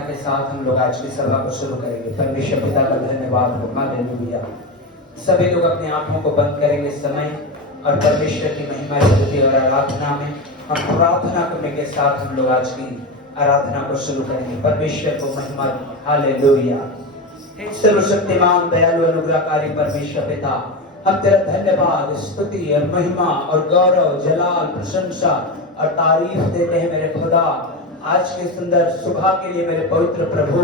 के साथ हम लोग आज की सभा को शुरू करेंगे। परमेश्वर पिता का धन्यवाद हो। हालेलुया। सभी लोग अपनी आंखों को बंद करेंगे इस समय और परमेश्वर की महिमा स्तुति और आराधना में हम प्रार्थना करने के साथ हम लोग आज की आराधना को शुरू करेंगे। परमेश्वर को महिमा। हालेलुया। हे सर्वशक्तिमान दयालु अनुग्रहकारी परमेश्वर पिता, हम तेरा धन्यवाद, स्तुति और महिमा और गौरव, जलाल, प्रशंसा और तारीफ देते हैं मेरे खुदा आज के सुंदर सुबह के लिए मेरे पवित्र प्रभु।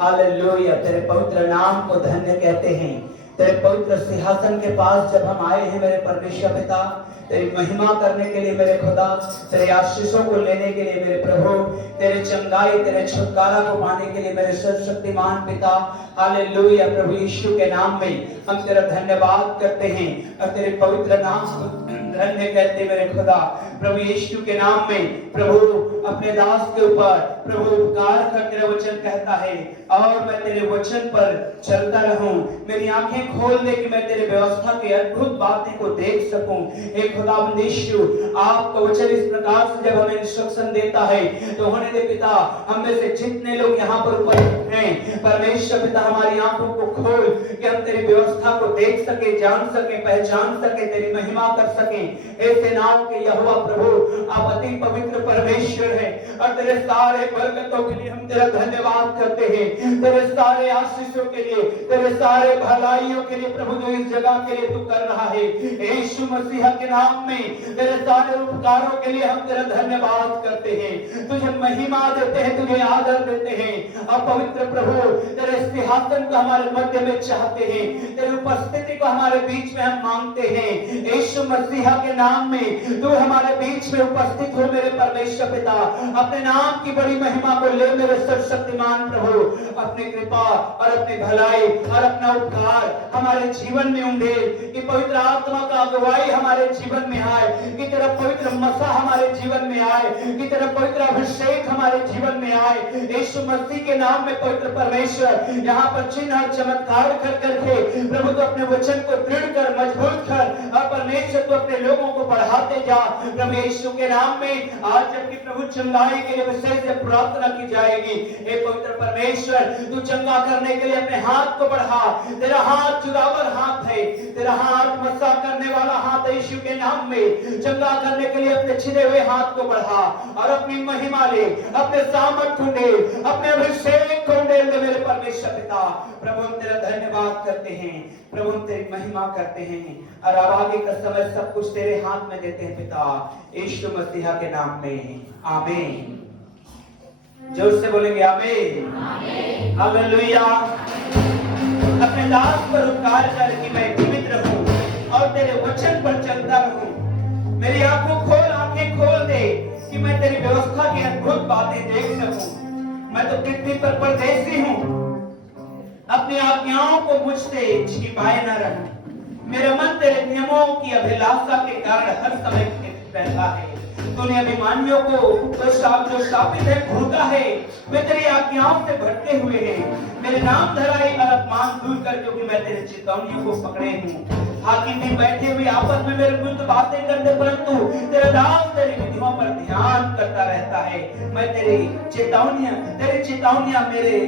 हालेलुया। तेरे पवित्र नाम को धन्य कहते हैं। तेरे पवित्र सिंहासन के पास जब हम आए हैं मेरे परमेश्वर पिता, तेरी महिमा करने के लिए मेरे खुदा, तेरे आशीषों को लेने के लिए मेरे प्रभु, तेरे चंगाई, तेरे छुटकारा को पाने के लिए मेरे सर्वशक्तिमान पिता। हालेलुया। प्रभु यीशु के नाम में हम तेरा धन्यवाद करते हैं और तेरे पवित्र नाम को धन्य कहते मेरे खुदा। प्रभु यीशु के नाम में प्रभु अपने दास के ऊपर प्रभु उपकार कर तेरा वचन कहता है और मैं तेरे वचन पर चलता रहूं। मेरी आंखें खोल दे कि मैं तेरे व्यवस्था की अद्भुत बातें को देख सकूं। हे खुदावंद यीशु, आपका वचन इस प्रकार से जब हमें इंस्ट्रक्शन देता है तो होने दे पिता, हम में से जितने लोग यहाँ पर उपस्थित हैं परमेश्वर पिता, हमारी आंखों को खोल कि हम तेरी व्यवस्था को देख सके, जान सके, पहचान सके, तेरी महिमा कर सके। हे सेनाओं के यहोवा प्रभु, आप अति पवित्र परमेश्वर है और तेरे सारे बरकतों के लिए हम तेरा धन्यवाद करते हैं। तेरे सारे आशीषों के लिए, तेरे सारे भलाइयों के लिए प्रभु जो इस जगह के लिए तू कर रहा है, यीशु मसीह के नाम में तेरे सारे उपकारों के लिए हम तेरा धन्यवाद करते हैं। तुझे महिमा देते हैं, तुझे आदर देते हैं और पवित्र प्रभु तेरे सिंहासन को हमारे मध्य में चाहते हैं, तेरी उपस्थिति को हमारे बीच में हम मांगते हैं। यीशु मसीह के नाम में तू हमारे बीच में उपस्थित हो मेरे परमेश्वर पिता। अपने नाम की बड़ी महिमा को ले मेरे सर्वशक्तिमान प्रभु। अपनी कृपा और अपनी भलाई और अपना उपकार हमारे जीवन में उंडेल कि पवित्र आत्मा का अगुवाई हमारे जीवन में आए, कि तेरा पवित्र मसा हमारे जीवन में आए, कि तेरा पवित्र अभिषेक हमारे जीवन में आए। यीशु मसीह के नाम में पवित्र परमेश्वर यहाँ पर चिन्ह और चमत्कार कर करके प्रभु तो अपने वचन को दृढ़ कर, मजबूत कर और परमेश्वर तो अपने लोगों को बढ़ाते जा। प्रभु यीशु के नाम में आज जबकि प्रभु चंगाई के लिए विशेष प्रार्थना की जाएगी। हे पवित्र परमेश्वर, तू चंगा करने के लिए अपने हाथ को बढ़ा। तेरा हाथ जुदावर हाथ है, तेरा हाथ मसा करने वाला हाथ है। यीशु के नाम में चंगा करने के लिए अपने छिदे हुए हाथ को बढ़ा और अपनी महिमा ले, अपने सामर्थ्य ले, अपने अभिषेक को ले मेरे परमेश्वर पिता। प्रभु हम तेरा धन्यवाद करते हैं, प्रभु हम तेरी महिमा करते हैं और आगे का समय सब कुछ तेरे हाथ में देते हैं पिता, यीशु मसीह के नाम में। आमीन। जोर से बोलेंगे आमीन। हालेलुया। अपने दास पर उपकार कर कि मैं जीवित रहूं और तेरे वचन पर चलता रहूं। मेरी आंखें खोल दे कि मैं तेरी व्यवस्था की अद्भुत बातें देख सकूं। मैं तो पृथ्वी पर परदेसी हूं, अपनी आज्ञाओं को मुझसे छिपाए न रहूं। मेरा मन तेरे नियमों की अभिलाषा के कारण हर समय रहता है। तूने अभिमानियों को जो शापित है भूता है, वे तेरी आज्ञाओं से भटके हुए हैं। मेरे नाम धराई और अपमान दूर कर, क्योंकि मैं तेरे चेतावनियों को पकड़े हूँ। हाकिम भी बैठे हुए आपस में मेरे विरुद्ध बातें करते, परंतु तेरा दास तेरी विधियों पर ध्यान करता रहता है। मैं तेरी चेतावनियां मेरे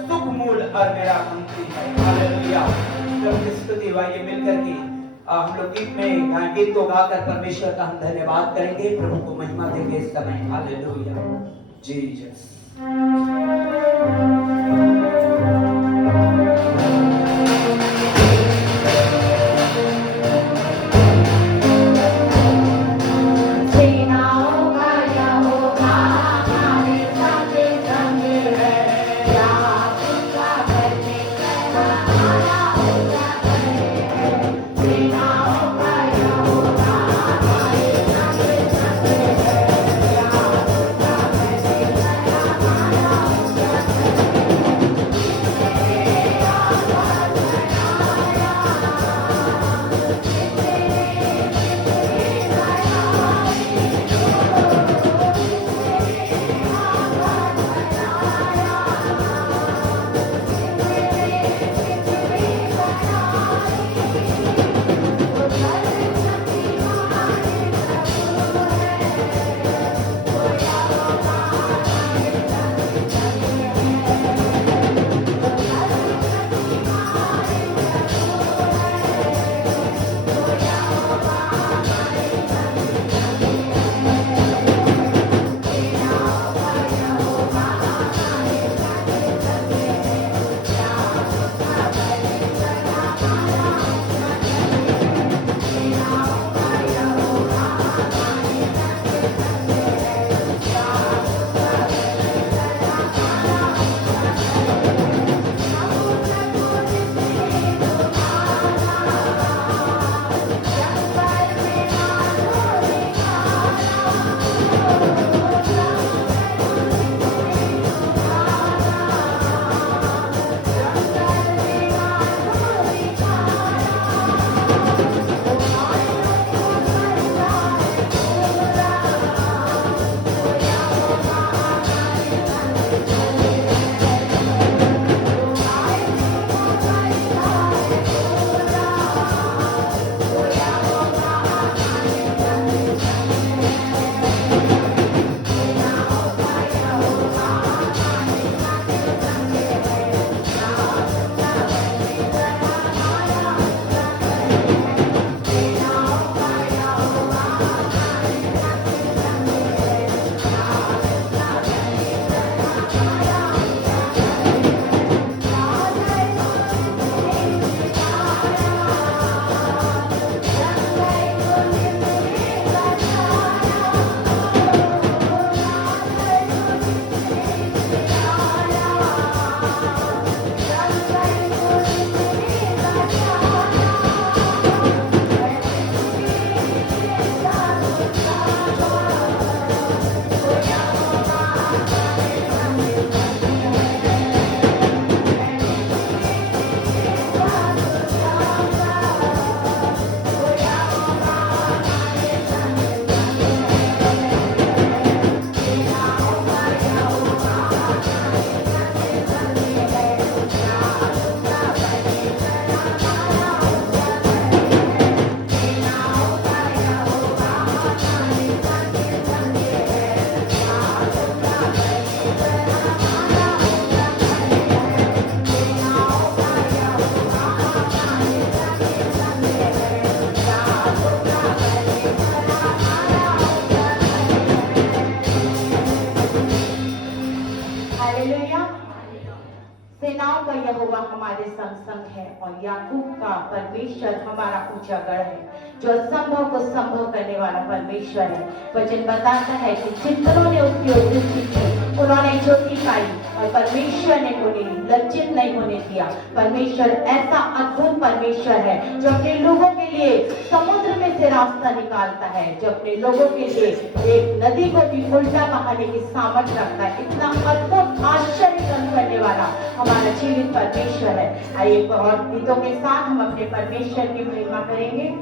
सुख मूल और मेरा मंत्री है। हालेलुया। स्तुति वाइए मिलकर के हम लोग गीत को गाकर परमेश्वर का हम धन्यवाद करेंगे, प्रभु को महिमा देंगे इस समय। हालेलुया। जीसस। हालेलुया। सेनाओं का यहोवा हमारे संग संग है और याकूब का परमेश्वर हमारा ऊंचा गढ़ है, जो असंभव को संभव करने वाला परमेश्वर है। वचन बताता है कि जितनों ने उसकी ओर दृष्टि की उन्होंने ज्योति पाई और परमेश्वर ने उन्हें लज्जित नहीं होने दिया। परमेश्वर ऐसा अद्भुत परमेश्वर है जो अपने लोगों के लिए समुद्र में से रास्ता निकालता है, जो अपने लोगों के लिए एक नदी को भी उल्टा बहाने की सामर्थ्य रखता है। इतना अद्भुत आश्चर्य करने वाला हमारा जीवित परमेश्वर है। आइए और गीतों के साथ हम अपने परमेश्वर की महिमा करेंगे।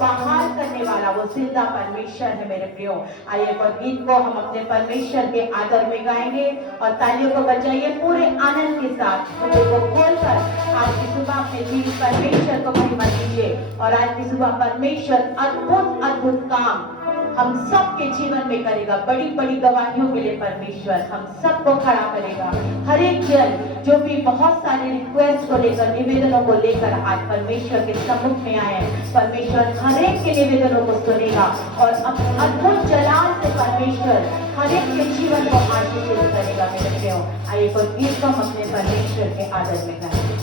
बहाल करने वाला वो जिंदा परमेश्वर है मेरे प्रियो। आइए एक और गीत को हम अपने परमेश्वर के आदर में गाएंगे और तालियों को बजाइए पूरे आनंद के साथ। मुझे को खोलकर आज की सुबह अपने जीवित परमेश्वर को महिमा दीजिए और आज की सुबह परमेश्वर अद्भुत अद्भुत काम हम सबके जीवन में करेगा। बड़ी बड़ी गवाहियों के लिए परमेश्वर हम सबको खड़ा करेगा। हर एक जन जो भी बहुत सारे रिक्वेस्ट को लेकर निवेदनों को लेकर आज परमेश्वर के सम्मुख में आए हैं, परमेश्वर हर एक के निवेदनों को सुनेगा और अद्भुत जलाल से परमेश्वर हर एक के जीवन को आशीषित करेगा मेरे प्रियो। आइए कोई गीत को हम अपने परमेश्वर के आदर में गाएंगे।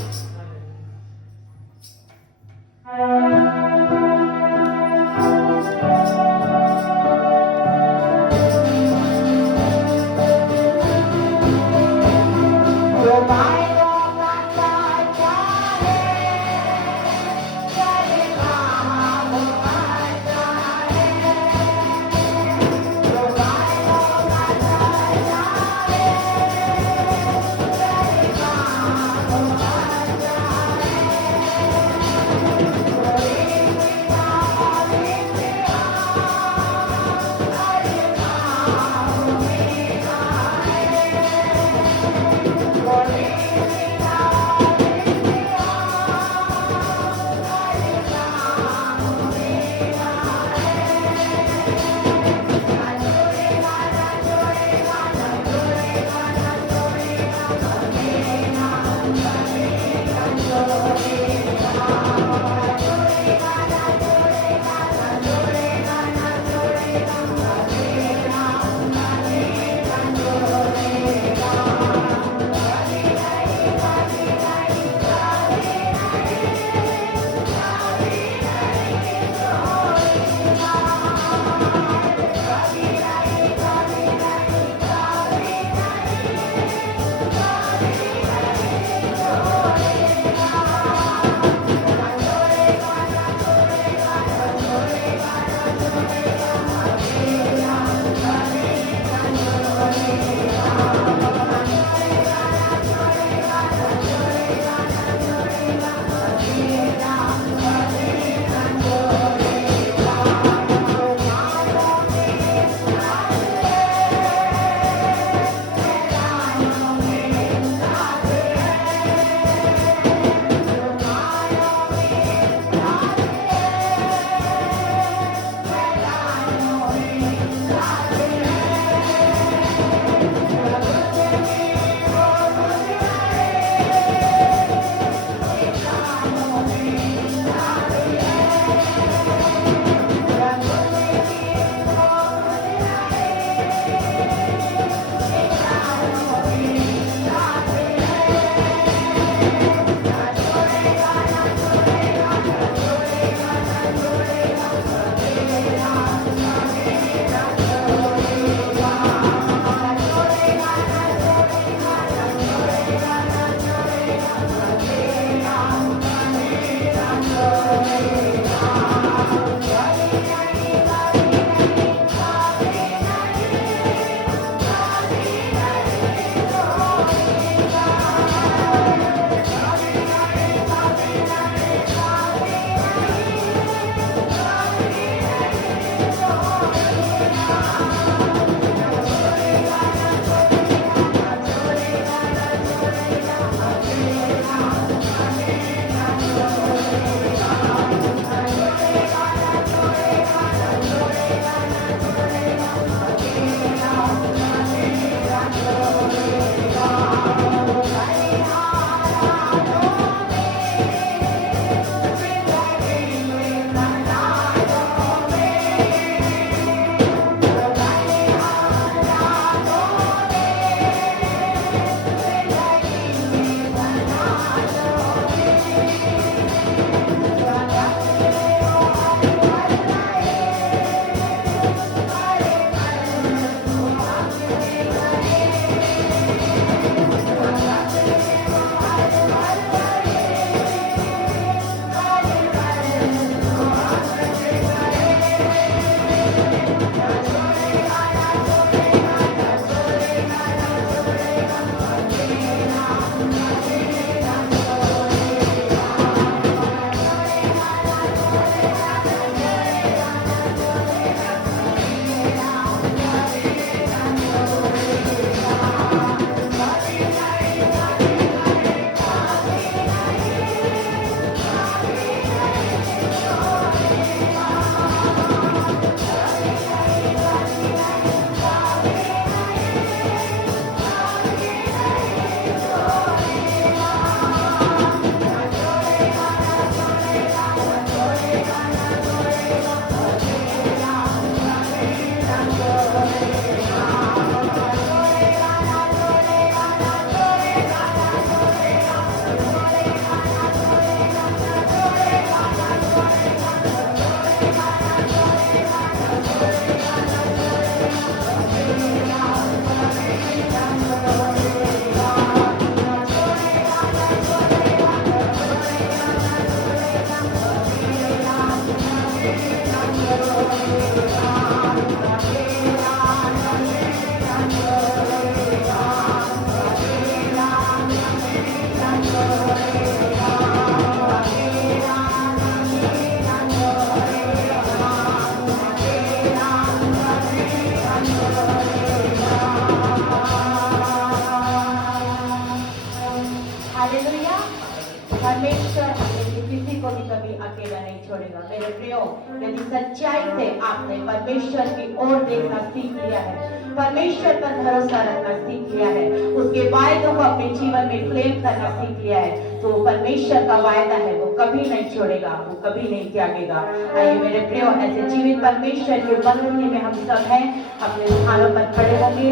परमेश्वर हमें से किसी को भी कभी अकेला नहीं छोड़ेगा। मेरे प्रियो, यदि सच्चाई से आपने परमेश्वर की ओर देखना सीख लिया है, परमेश्वर पर भरोसा रखना सीख लिया है, उसके वायदों को अपने जीवन में क्लेम करना सीख लिया है, तो परमेश्वर का वायदा है वो कभी नहीं छोड़ेगा, वो कभी नहीं त्यागेगा। आइए मेरे प्रियो, ऐसे जीवित परमेश्वर की उपस्थिति में हम सब हैं, अपने स्थानों पर खड़े होंगे।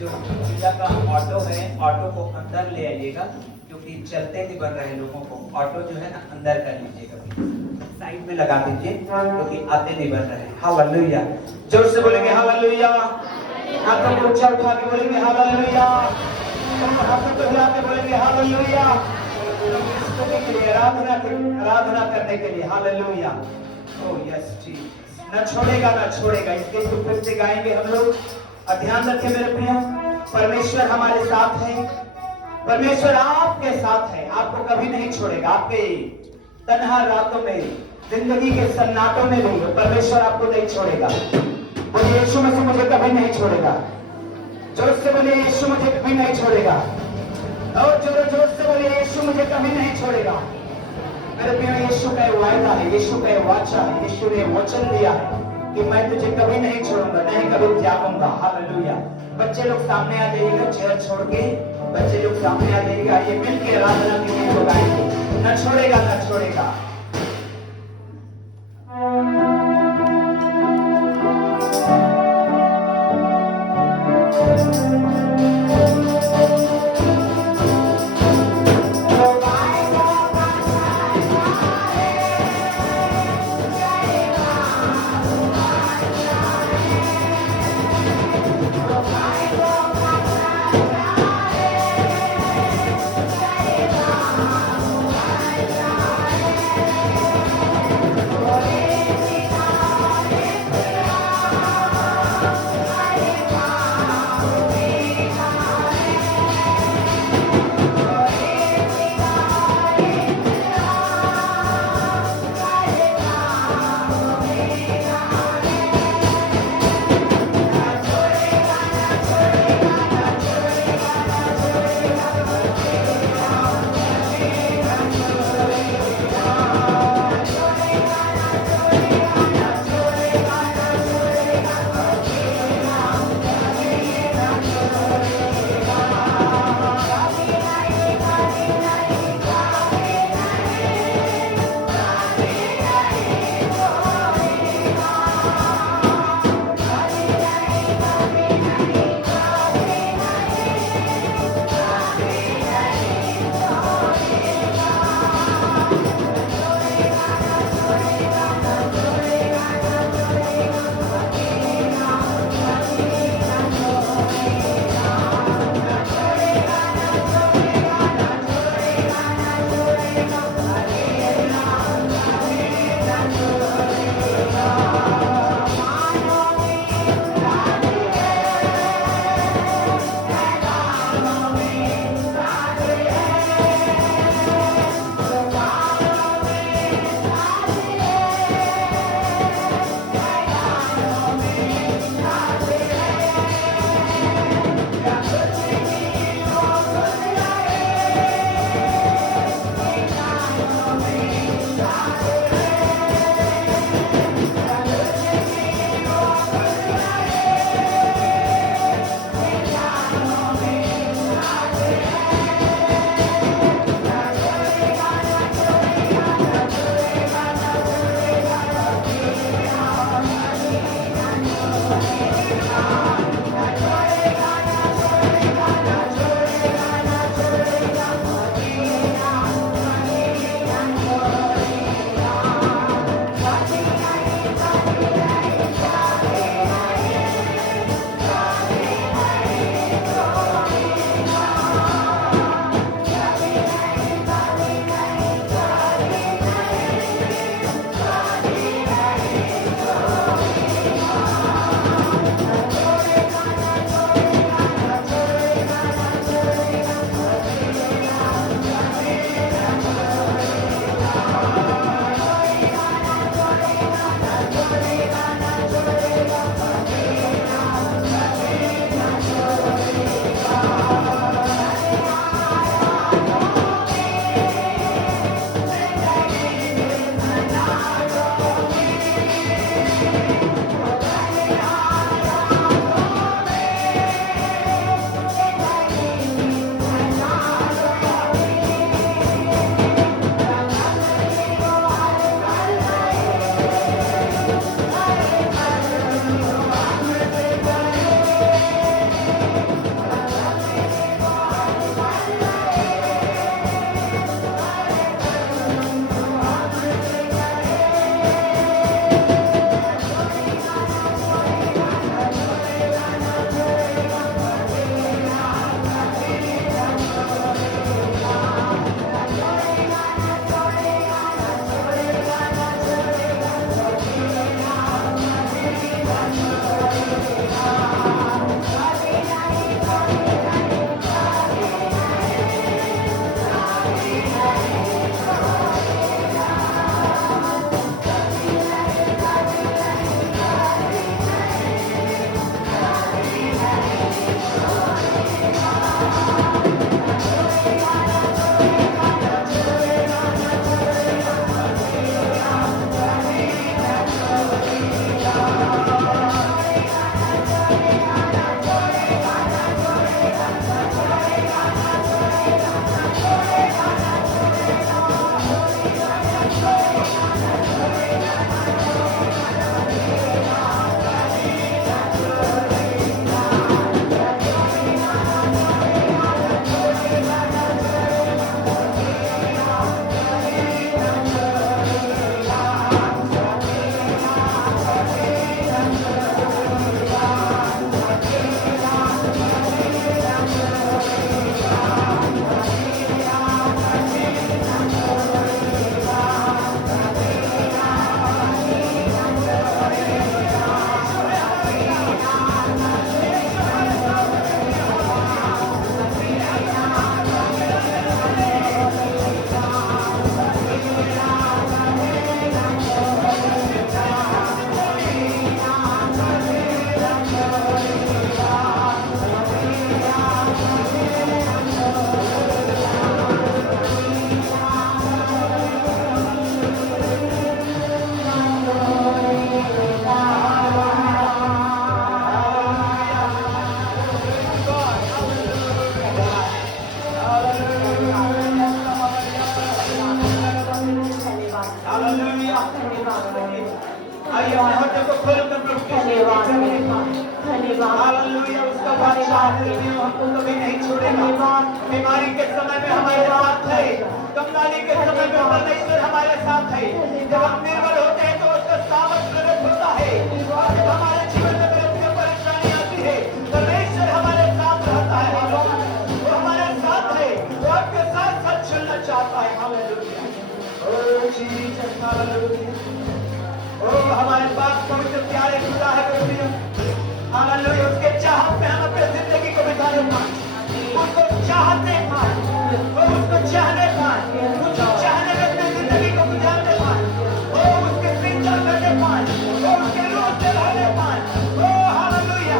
जो पूजा का ऑटो है, ऑटो को अंदर ले आइएगा, क्योंकि चलते नहीं बन रहे लोगों को। ऑटो जो है ना अंदर कर लीजिएगा, साइड में लगा दीजिए, क्योंकि आते नहीं बन रहे। हालेलुया, जोर से बोलेंगे हालेलुया। हाथों को ऊंचा उठा के बोलेंगे हालेलुया। हाथों को हिला के बोलेंगे हालेलुया। स्तुति के लिए, आराधना करने के लिए हालेलुया। ओह यस जीसस, न छोड़ेगा न छोड़ेगा। इसके तो फिर से गाएंगे हम लोग। और ध्यान रखें मेरे प्रियो, परमेश्वर हमारे साथ है, परमेश्वर आपके साथ है, आपको कभी नहीं छोड़ेगा। आपके तन्हा रातों में, जिंदगी के सन्नाटों में भी परमेश्वर आपको नहीं छोड़ेगा। बोलिए यीशु मसीह मुझे कभी नहीं छोड़ेगा। जोर से बोलिए यीशु मुझे कभी नहीं छोड़ेगा। और जोर जोर से बोलिए यीशु मुझे कभी नहीं छोड़ेगा। मेरे प्रियो, यीशु का वायदा है, यीशु का वाचा है, यीशु ने वचन दिया है कि मैं तुझे कभी नहीं छोड़ूंगा, नहीं कभी त्यागूंगा। हालेलुया। बच्चे लोग सामने आ जाइएगा, चेयर छोड़ के बच्चे लोग सामने आ जाइएगा। ये मिलकर आराधना के लिए लोग आएंगे। न छोड़ेगा न छोड़ेगा। दरवाजों को खोलकर प्रभु के धन्यवाद चरण मेरे में भाई, धन्यवाद हालेलुया उसका बादशाह हमको कभी नहीं छोड़ेगा। बीमारी के समय में हमारे साथ है, कंगाली के समय में परमेश्वर हमारे साथ है। जब हम निर्बल होते हैं तो उसका सामर्थ प्रकट होता है। और जब हमारे जीवन में विपत्ति परेशानी आती है परमेश्वर हमारे साथ रहता है। वो हमारे साथ है, वो आपके साथ साथ चलना चाहता है। हालेलुया ओ जीसस हालेलुया ओ हमारे पास पवित्र प्यारे खुदा है प्रभु। हालेलुया उसके चाहत में हम अपनी जिंदगी को बिताने पाए, उसको चाहते पाए, वो उसको चाहने पाए, उसको चाहने में अपनी जिंदगी को गुजारने पाए, वो उसके सिंचा करने पाए, वो उसके रूह से रहने पाए। ओ हालेलुया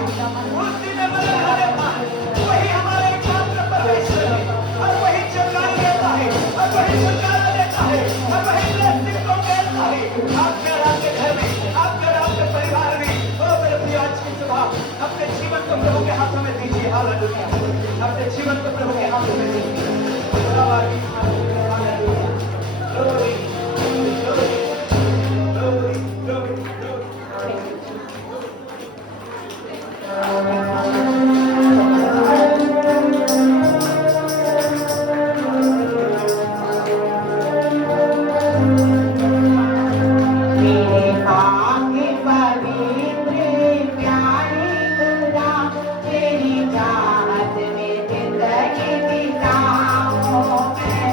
उसी में बने रहने पाए। वही हमारा एकमात्र परमेश्वर है और वही चंगाई देता है और वही छुटकारा देता है और वही ब्लेसिंग को देता है। आपके और आपके घर में, आपके और आपके परिवार में ओ मेरे प्रिय आज की सुबह अपने जीवन को प्रभु के हाथों में दीजिए। हालेलुया अपने जीवन को प्रभु के हाथों में दीजिए। Hallelujah glory glory glory glory glory मेरे भाग्य पवित्र प्यारे खुदा, तेरी चाहत में जिंदगी बिताऊं मैं।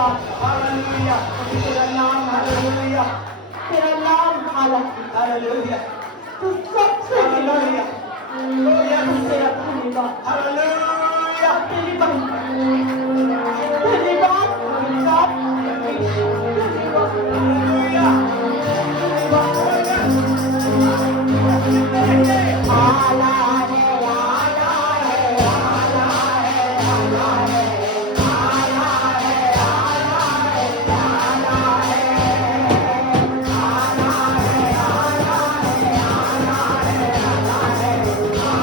हालेलुया तेरा नाम हालेलुया तेरा नाम हालत हालेलुया तू सबसे हालेलुया तेरा धन्यवाद हालेलुया तेरी बात धन्यवाद धन्यवाद आला है आला है आला है आला है आला है आला है आला है आला है आला है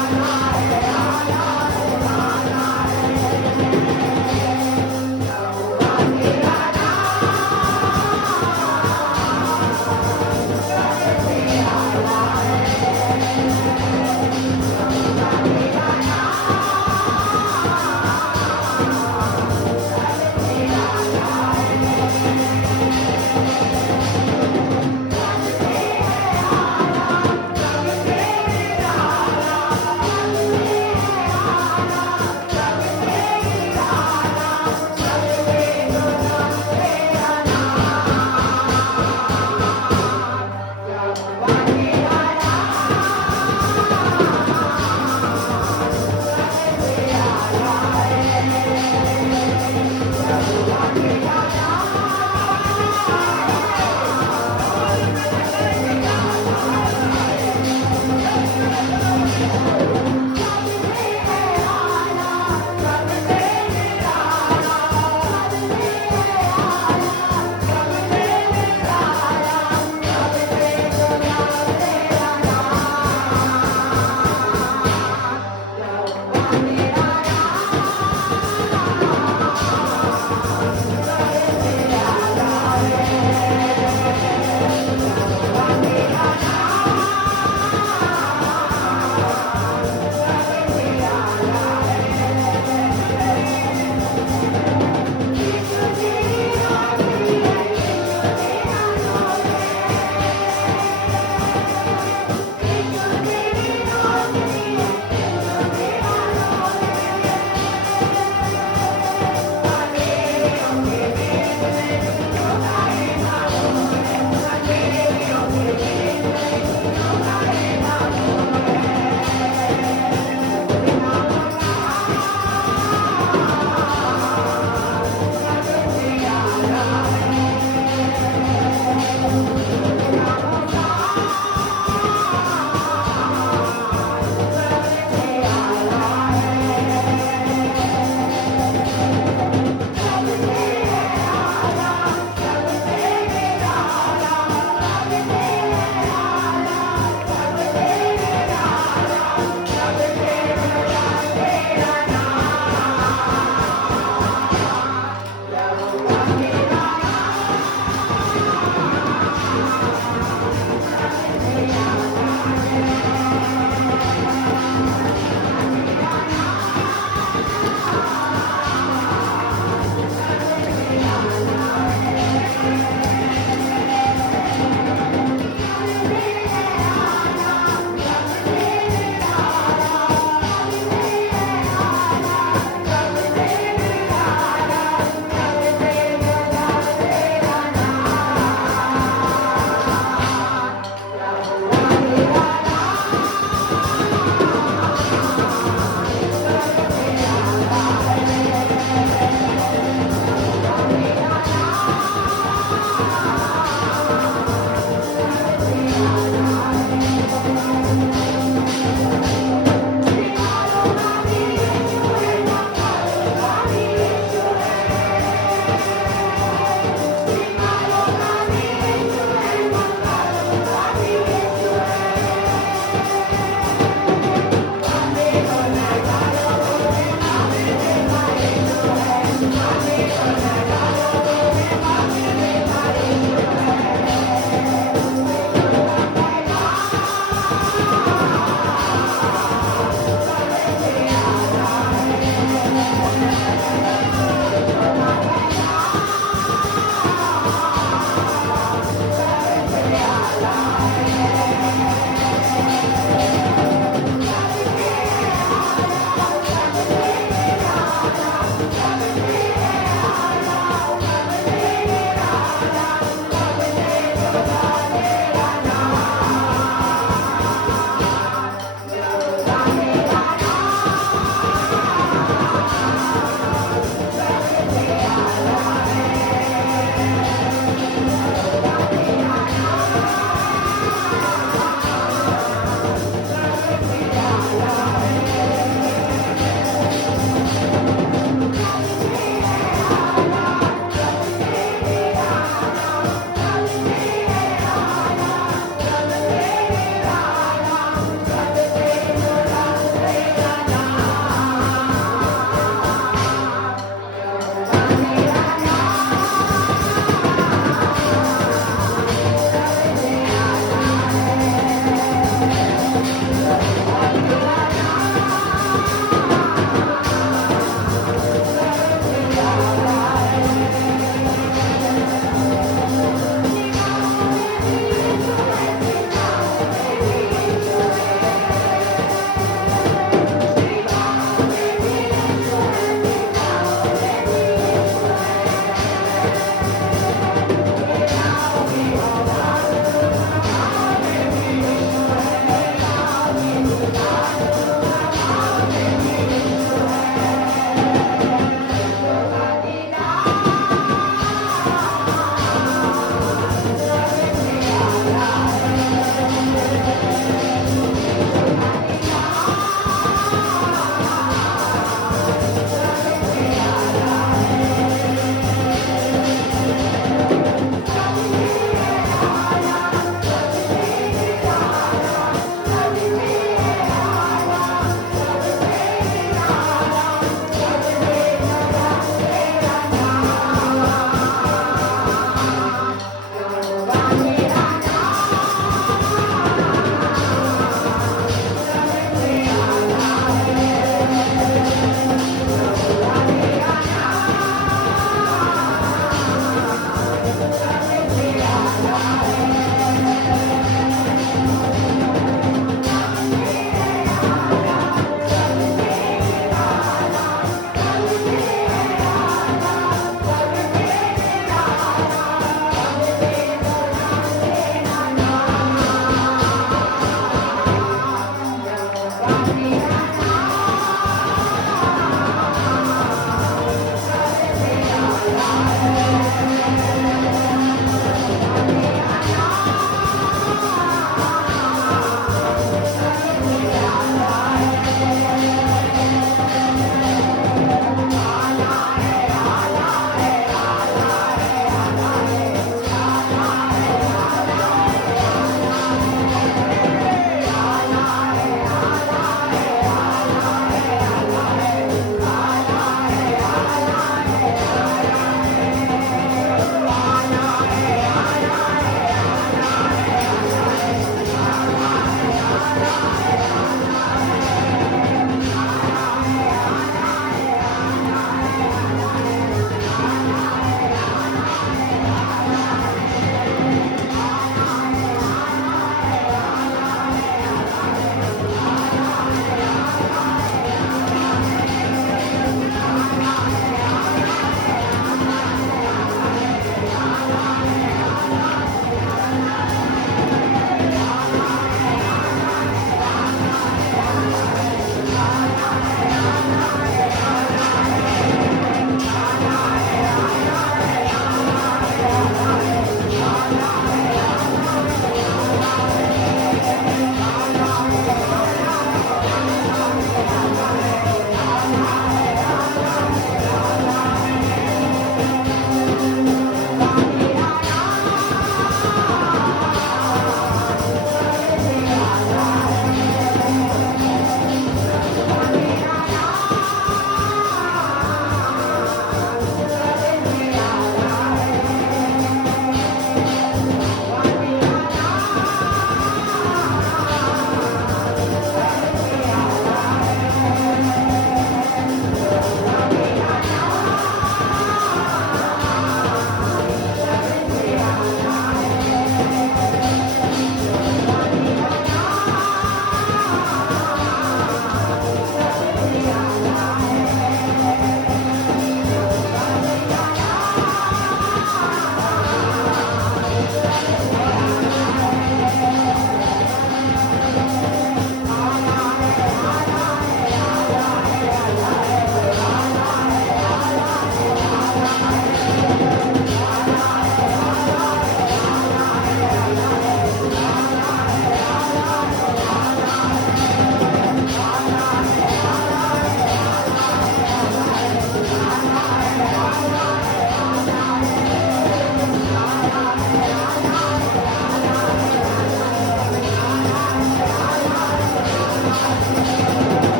आला है आला है आला है आला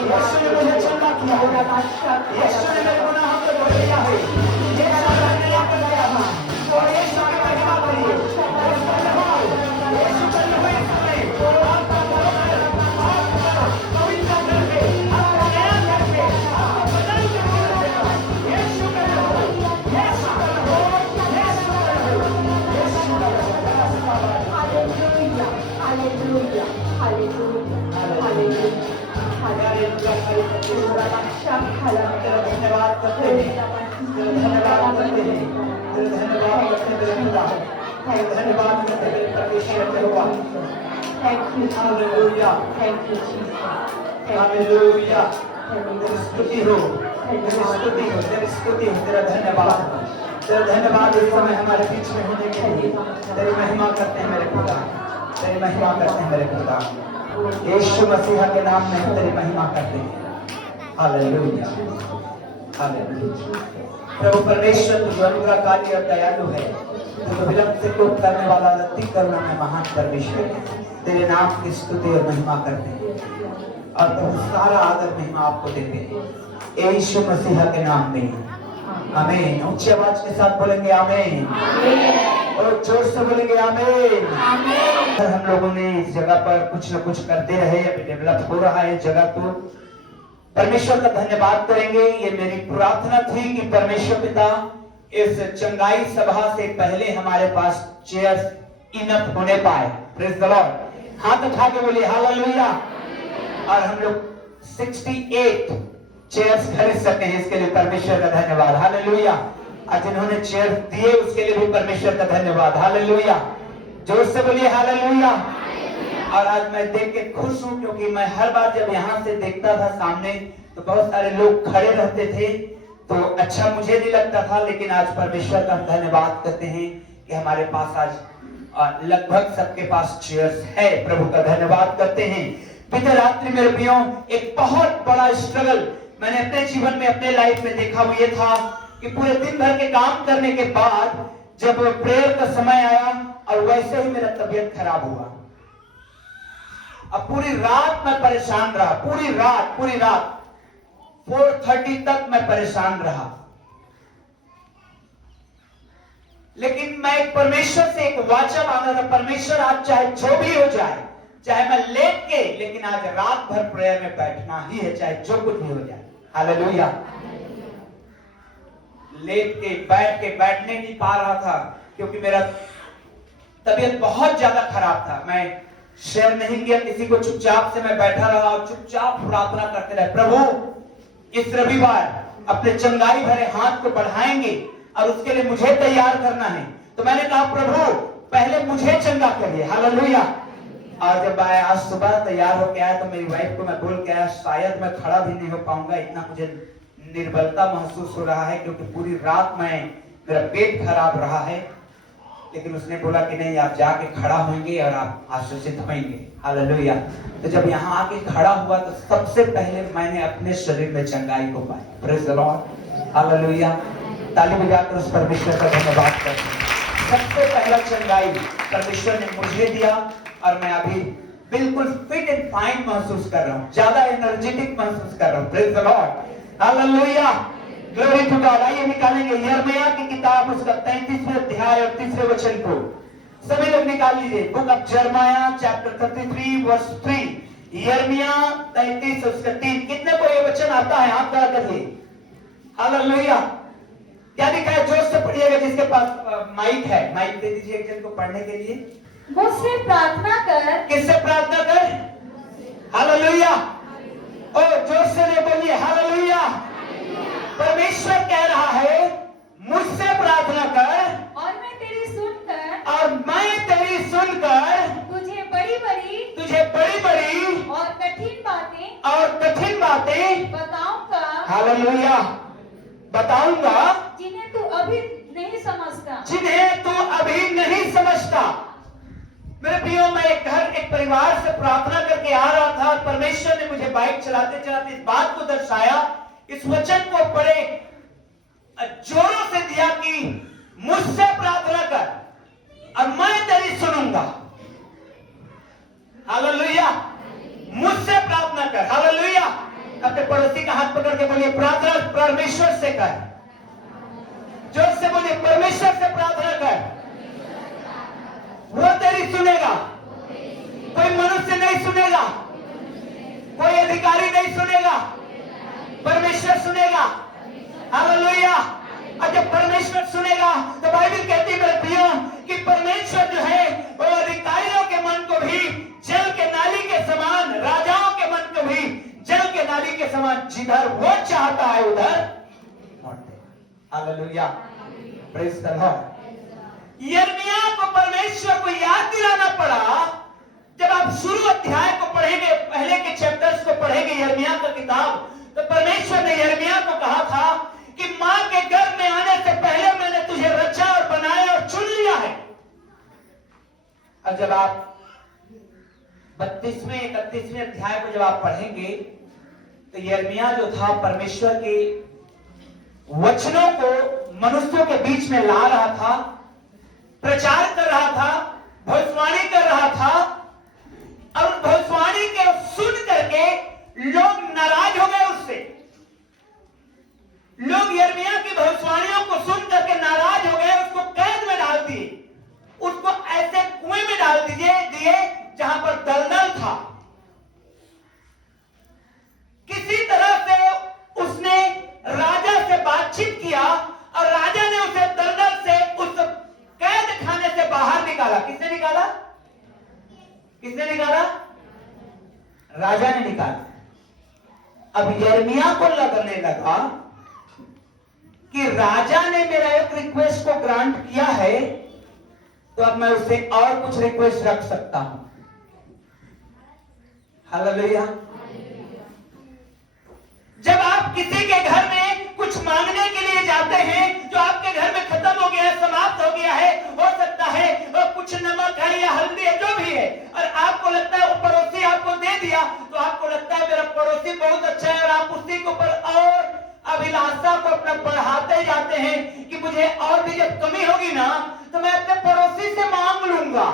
यीशु ने मुझे चंगा किया, यीशु ने मेरे गुनाहों को धो लिया है, यीशु ने नया कर दिया है, और यीशु की महिमा करिए, यीशु के हुए समय आपका पवित्र करके, आपका नया करके, आपका बदल के बोल देगा, यीशु का नाम, यीशु का नाम, यीशु का नाम, यीशु का नाम। हालेलुया, हालेलुया, हालेलुया, धन्यवाद करते हैं, धन्यवाद करते हैं, धन्यवाद करते हैं मेरे खुदा, धन्यवाद करते हैं मेरे परमेश्वर यहोवा। Thank you, hallelujah, thank you Jesus, hallelujah. तेरी स्तुति हो, तेरी स्तुति हो, तेरी स्तुति हो, तेरा धन्यवाद, तेरा धन्यवाद इस समय हमारे बीच में होने के लिए। तेरी महिमा करते हैं मेरे खुदा, तेरी महिमा करते हैं मेरे खुदा। यीशु मसीह के नाम में हम तेरी महिमा करते हैं। Hallelujah, hallelujah. प्रभु परमेश्वर तू जो अनुग्रहकारी और दयालु है, तू जो विलंब से कोप करने वाला अति करुणा में महान परमेश्वर है। तेरे नाम की स्तुति और महिमा करते हैं और प्रभु सारा आदर महिमा आपको देते हैं यीशु मसीह के नाम में। आमीन। ऊंची आवाज के साथ बोलेंगे आमीन, और जोर से बोलेंगे आमीन। हम लोगों ने इस जगह पर कुछ न कुछ करते रहे, अभी डेवलप हो रहा है जगह, तो परमेश्वर का धन्यवाद करेंगे। ये मेरी प्रार्थना थी कि परमेश्वर पिता इस चंगाई सभा से पहले हमारे पास चेयर्स इनफ होने पाए। Praise the Lord. हाथ उठा के बोलिए हालेलुया। और हम लोग 68 चेयर्स खरीद सके हैं, इसके लिए परमेश्वर का धन्यवाद। हालेलुया। और जिन्होंने चेयर दिए उसके लिए भी परमेश्वर का धन्यवाद। हालेलुया। जोर से बोलिए हालेलुया। और आज मैं देख के खुश हूं, क्योंकि मैं हर बार जब यहाँ से देखता था सामने तो बहुत सारे लोग खड़े रहते थे, तो अच्छा मुझे नहीं लगता था। लेकिन आज परमेश्वर का हम धन्यवाद करते हैं कि हमारे पास आज लगभग सबके पास चेयर्स है। प्रभु का धन्यवाद करते हैं। बीते रात्रि मेरे प्रियो एक बहुत बड़ा स्ट्रगल मैंने अपने जीवन में, अपने लाइफ में देखा, वो ये था कि पूरे दिन भर के काम करने के बाद जब प्रेयर का समय आया और वैसे ही मेरा तबीयत खराब हुआ। अब पूरी रात मैं परेशान रहा, पूरी रात 4:30 तक मैं परेशान रहा। लेकिन मैं परमेश्वर से एक वाचा मांगा था, परमेश्वर आज चाहे जो भी हो जाए, चाहे मैं लेट के, लेकिन आज रात भर प्रेयर में बैठना ही है, चाहे जो कुछ भी हो जाए। हालेलुया। लेट के बैठने नहीं पा रहा था, क्योंकि मेरा तबीयत बहुत ज्यादा खराब था। मैं शेयर नहीं किया किसी को, चुपचाप से मैं बैठा रहा और चुपचाप प्रार्थना करते रहे, प्रभु इस रविवार अपने चंगाई भरे हाथ को बढ़ाएंगे और उसके लिए मुझे तैयार करना है। तो मैंने कहा प्रभु पहले मुझे चंगा करिए। हालेलुया। और जब मैं आज सुबह तैयार होकर आया तो मेरी वाइफ को मैं बोल के आया, शायद मैं खड़ा भी नहीं हो पाऊंगा, इतना मुझे निर्बलता महसूस हो रहा है, क्योंकि पूरी रात मेरा पेट खराब रहा है। लेकिन उसने बोला कि नहीं, आप जाके खड़ा होंगे और आप आश्वसित होंगे। हालेलुया। तो जब यहाँ आके खड़ा हुआ तो सबसे पहले मैंने अपने शरीर में चंगाई को पाई। Praise the lord. हालेलुया। ताली बजाकर उस परमेश्वर का धन्यवाद करते हैं। सबसे पहला चंगाई परमेश्वर ने मुझे दिया और मैं अभी बिल्कुल फिट एंड फाइन महसूस कर रहा हूँ, ज्यादा एनर्जेटिक महसूस कर रहा हूँ। Praise the lord. Hallelujah. Glory to God. आइए निकालेंगे यिर्मयाह की किताब, उसका 33वें अध्याय और 3रे वचन को सभी लोग निकाल लीजिए। बुक ऑफ यिर्मयाह चैप्टर 33 वर्स 3। यिर्मयाह 33 उसका 3। कितने को ये वचन आता है? हाथ खड़ा करिए। हालेलुया। क्या लिखा है? जोर से पढ़िएगा। जिसके पास माइक है, माइक दे दीजिए एक जन को पढ़ने के लिए। मुझसे प्रार्थना कर। किससे प्रार्थना कर? हालेलुया। ओ जोर से बोलिए हालेलुया। परमेश्वर कह रहा है मुझसे प्रार्थना कर और मैं तेरी सुनकर तुझे बड़ी बड़ी और कठिन बातें हालेलुया बताऊंगा, जिन्हें तू अभी नहीं समझता। मेरे प्रियो, मैं एक परिवार से प्रार्थना करके आ रहा था। परमेश्वर ने मुझे बाइक चलाते चलाते इस बात को दर्शाया, इस वचन को बड़े जोरों से दिया कि मुझसे प्रार्थना कर और मैं तेरी सुनूंगा। हालेलुया। मुझसे प्रार्थना कर। हालेलुया। कर, जोर से बोलिए, परमेश्वर से प्रार्थना कर, वो तेरी सुनेगा। कोई मनुष्य नहीं सुनेगा, कोई अधिकारी नहीं सुनेगा, परमेश्वर सुनेगा। हालेलुया। और जब परमेश्वर सुनेगा तो बाइबल कहती है मेरे प्रियो कि परमेश्वर जो है वो अधिकारियों के मन को भी जल के नाली के समान, राजाओं के मन को भी जल के नाली के समान, जिधर वो चाहता है उधर मोड़ देगा। Hallelujah, praise the Lord. यिर्मयाह को परमेश्वर को याद दिलाना पड़ा। जब आप शुरू अध्याय को पढ़ेंगे, पहले के चैप्टर्स को पढ़ेंगे यिर्मयाह का किताब, तो परमेश्वर ने यिर्मयाह को कहा था कि मां के गर्भ में आने से पहले मैंने तुझे रचा और बनाया और चुन लिया है। और जब आप 32वें 31वें अध्याय को जब आप पढ़ेंगे तो यिर्मयाह जो था परमेश्वर के वचनों को मनुष्यों के बीच में ला रहा था, प्रचार कर रहा था, भविष्यवाणी कर रहा था। और उस भविष्यवाणी के सुन करके लोग नाराज हो गए उससे। लोग यिर्मयाह की भविष्यवाणियों को सुन करके नाराज हो गए, उसको कैद में डाल दिए, उसको ऐसे कुएं में डाल दिए जहां पर दलदल था। किसी तरह से उसने राजा से बातचीत किया और राजा ने उसे दलदल से, उस कैद खाने से बाहर निकाला। किसने निकाला? किसने निकाला? राजा ने निकाला। अब यिर्मयाह को लगने लगा कि राजा ने मेरा एक रिक्वेस्ट को ग्रांट किया है, तो अब मैं उससे और कुछ रिक्वेस्ट रख सकता हूं। हालेलुया। जब आप किसी के घर में कुछ मांगने के लिए जाते हैं जो आपके घर में खत्म हो गया है, समाप्त हो गया है, हो सकता है कुछ नमक है या हल्दी है, जो भी है, और आपको लगता है वो पड़ोसी आपको दे दिया, तो आपको लगता है मेरा पड़ोसी बहुत अच्छा है, और आप उसी के ऊपर और अभिलाषा को अपना बढ़ाते जाते हैं कि मुझे और भी जब कमी होगी ना तो मैं अपने पड़ोसी से मांग लूंगा।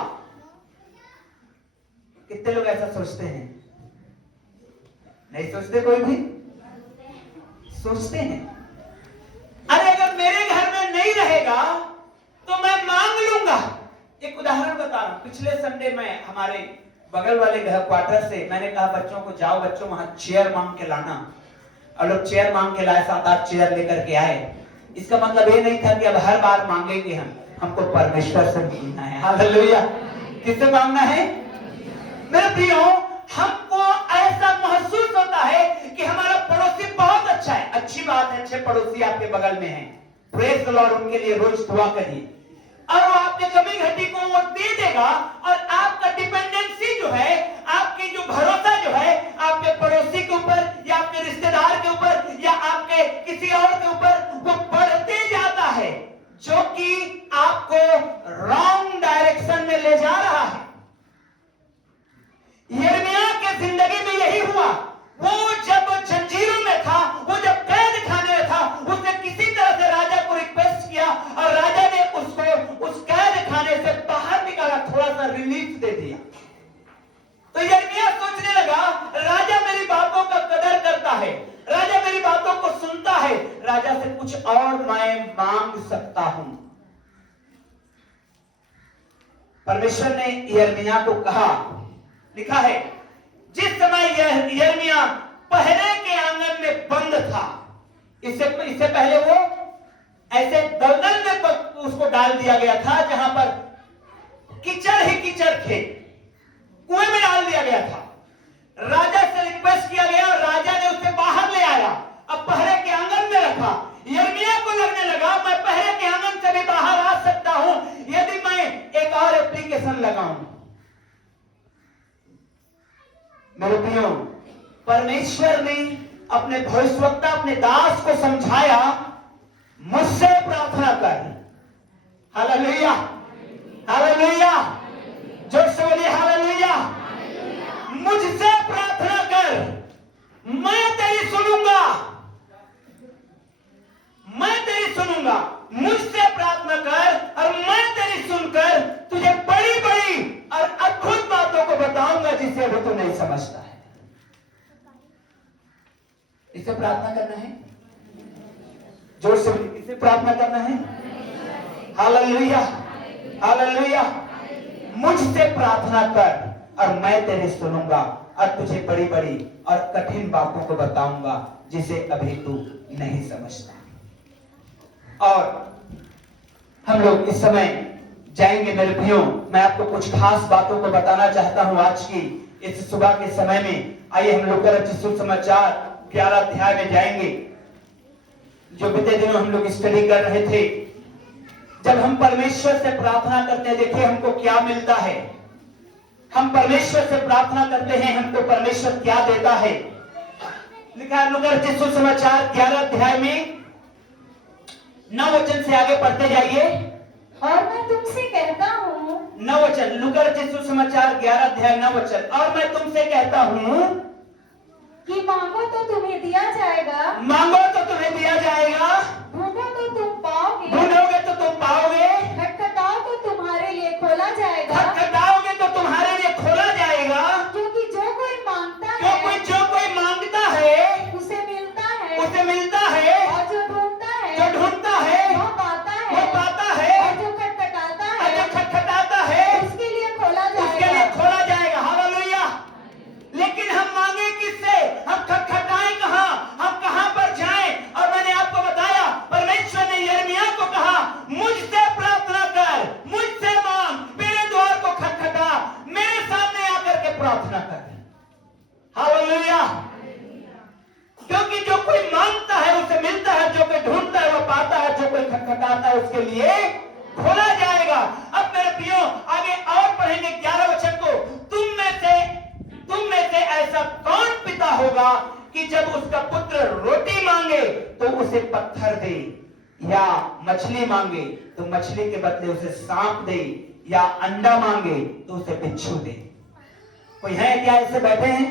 कितने लोग ऐसा सोचते हैं? नहीं सोचते? कोई भी सोचते हैं, अरे अगर मेरे घर में नहीं रहेगा तो मैं मांग लूंगा। एक उदाहरण बता रहा हूं। पिछले संडे में हमारे बगल वाले घर क्वार्टर से मैंने कहा बच्चों को, जाओ बच्चों वहां चेयर मांग के लाना। और लोग चेयर मांग के लाए, 7-8 चेयर लेकर के आए। इसका मतलब ये नहीं था कि अब हर बार मांगेंगे हमको परमेश्वर से मांगना है। हालेलुया। किससे मांगना है? मेरे प्रियो, हमको ऐसा महसूस होता है कि हमारा पड़ोसी बहुत अच्छा है। अच्छी बात है, अच्छे पड़ोसी आपके बगल में हैं, प्रेज द लॉर्ड। उनके लिए रोज दुआ करिए और वो आपके कमी घटी को वो दे देगा। और आपका डिपेंडेंसी जो है, आपकी जो भरोसा जो है आपके पड़ोसी के ऊपर या आपके रिश्तेदार के ऊपर या आपके किसी और के ऊपर, वो बढ़ते जाता है, जो कि आपको रॉन्ग डायरेक्शन में ले जा रहा है। यिर्मयाह के जिंदगी में यही हुआ। वो जब जंजीरों में था, वो जब कैद खाने में था, उसने किसी तरह से राजा को रिक्वेस्ट किया और राजा ने उसको उस कैद खाने से बाहर निकाला, थोड़ा सा रिलीफ दे दिया। तो यिर्मयाह सोचने लगा, राजा मेरी बातों का कदर करता है, राजा मेरी बातों को सुनता है, राजा से कुछ और मैं मांग सकता हूं। परमेश्वर ने यिर्मयाह को कहा, लिखा है, जिस समय यिर्मयाह पहरे के आंगन में बंद था, इससे पहले वो ऐसे दलदल में उसको डाल दिया गया था जहां पर कीचड़ ही कीचड़ थे, कुएं में डाल दिया गया था। राजा से रिक्वेस्ट किया गया और राजा ने उसे बाहर ले आया, अब पहरे के आंगन में रखा। यिर्मयाह को लगने लगा मैं पहरे के आंगन से भी बाहर आ सकता हूं यदि मैं एक और एप्लीकेशन लगाऊं। मेरे प्रियो, परमेश्वर ने अपने भविष्यवक्ता, अपने दास को समझाया, मुझसे प्रार्थना कर। हालेलुया, हालेलुया, जोर से बोलिए हालेलुया। मुझसे प्रार्थना कर, मैं तेरी सुनूंगा, मैं तेरी सुनूंगा। मुझसे प्रार्थना कर और मैं तेरी सुनकर तुझे बड़ी बड़ी और अद्भुत बातों को बताऊंगा जिसे अभी तू नहीं समझता है। इससे प्रार्थना करना है। जोर से किससे प्रार्थना करना है? Hallelujah, hallelujah. मुझसे प्रार्थना कर और मैं तेरे सुनूंगा और तुझे बड़ी बड़ी और कठिन बातों को बताऊंगा जिसे अभी तू नहीं समझता। और हम लोग इस समय जाएंगे मेरे भाइयों, मैं आपको कुछ खास बातों को बताना चाहता हूं आज की इस सुबह के समय में। आइए हम लोग रचित सुसमाचार 11 अध्याय में जाएंगे। जो बीते दिनों हम लोग स्टडी कर रहे थे, जब हम परमेश्वर से प्रार्थना करते हैं, देखिए हमको क्या मिलता है। हम परमेश्वर से प्रार्थना करते हैं, हमको परमेश्वर क्या देता है। लिखा है लूका रचित सुसमाचार 11 अध्याय में 9 वचन से आगे पढ़ते जाइए। और मैं तुमसे कहता हूँ, 9 वचन, लूका रचित सुसमाचार 11 अध्याय 9 वचन। और मैं तुमसे कहता हूँ कि मांगो तो तुम्हें दिया जाएगा, मांगो तो तुम्हें दिया जाएगा, ढूंढो तो तुम पाओगे, ढूंढोगे तो तुम पाओगे, खटखटाओ तो तुम्हारे लिए खोला जाएगा। खटखटाओगे तो तुम्हारे लिए खोला जाएगा। क्योंकि जो कोई मांगता जो कोई मांगता है उसे मिलता है, उसे मिलता है, और जो ढूंढता है वो पाता है, और जो खटखटाता और जो है खटखटाता है उसके लिए खोला उसके लिए जाएगा। खोला जाएगा। हालेलुया। लेकिन हम मांगे किससे? हम खटखटाएं कहां? हम कहां पर जाएं? और मैंने आपको बताया, परमेश्वर ने यिर्मयाह को कहा, मुझसे प्रार्थना कर, मुझसे मांग, मेरे द्वार को खटखटा, मेरे सामने आकर के प्रार्थना कर। हालेलुया। क्योंकि जो कोई मांगता है उसे मिलता है, जो कोई ढूंढता है वो पाता है, जो कोई खटखटाता है उसके लिए खोला जाएगा। अब मेरे प्रियो आगे और पढ़ेंगे 11 वचन को। तुम में से ऐसा कौन पिता होगा कि जब उसका पुत्र रोटी मांगे तो उसे पत्थर दे, या मछली मांगे तो मछली के बदले उसे सांप दे, या अंडा मांगे तो उसे बिच्छू दे? कोई है क्या ऐसे बैठे हैं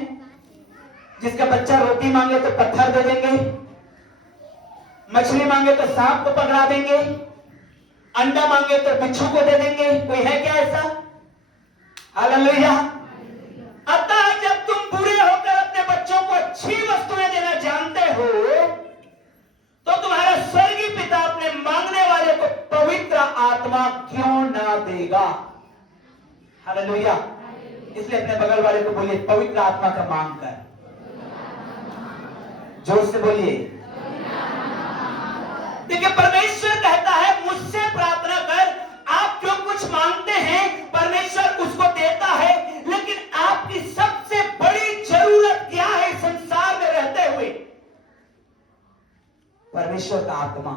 जिसका बच्चा रोटी मांगे तो पत्थर दे देंगे, मछली मांगे तो सांप को पकड़ा देंगे, अंडा मांगे तो बिच्छू को दे देंगे? कोई है क्या ऐसा? हालेलुया। अतः जब तुम बुरे होकर अपने बच्चों को अच्छी वस्तुएं देना जानते हो, तो तुम्हारा स्वर्गीय पिता अपने मांगने वाले को पवित्र आत्मा क्यों ना देगा? हालेलुया। इसलिए अपने बगल वाले को बोलिए, पवित्र आत्मा का मांग कर। जोर से बोलिए। देखिए परमेश्वर कहता है मुझसे प्रार्थना कर। आप जो कुछ मांगते हैं परमेश्वर उसको देता है, लेकिन आपकी सबसे बड़ी जरूरत क्या है संसार में रहते हुए? परमेश्वर का आत्मा।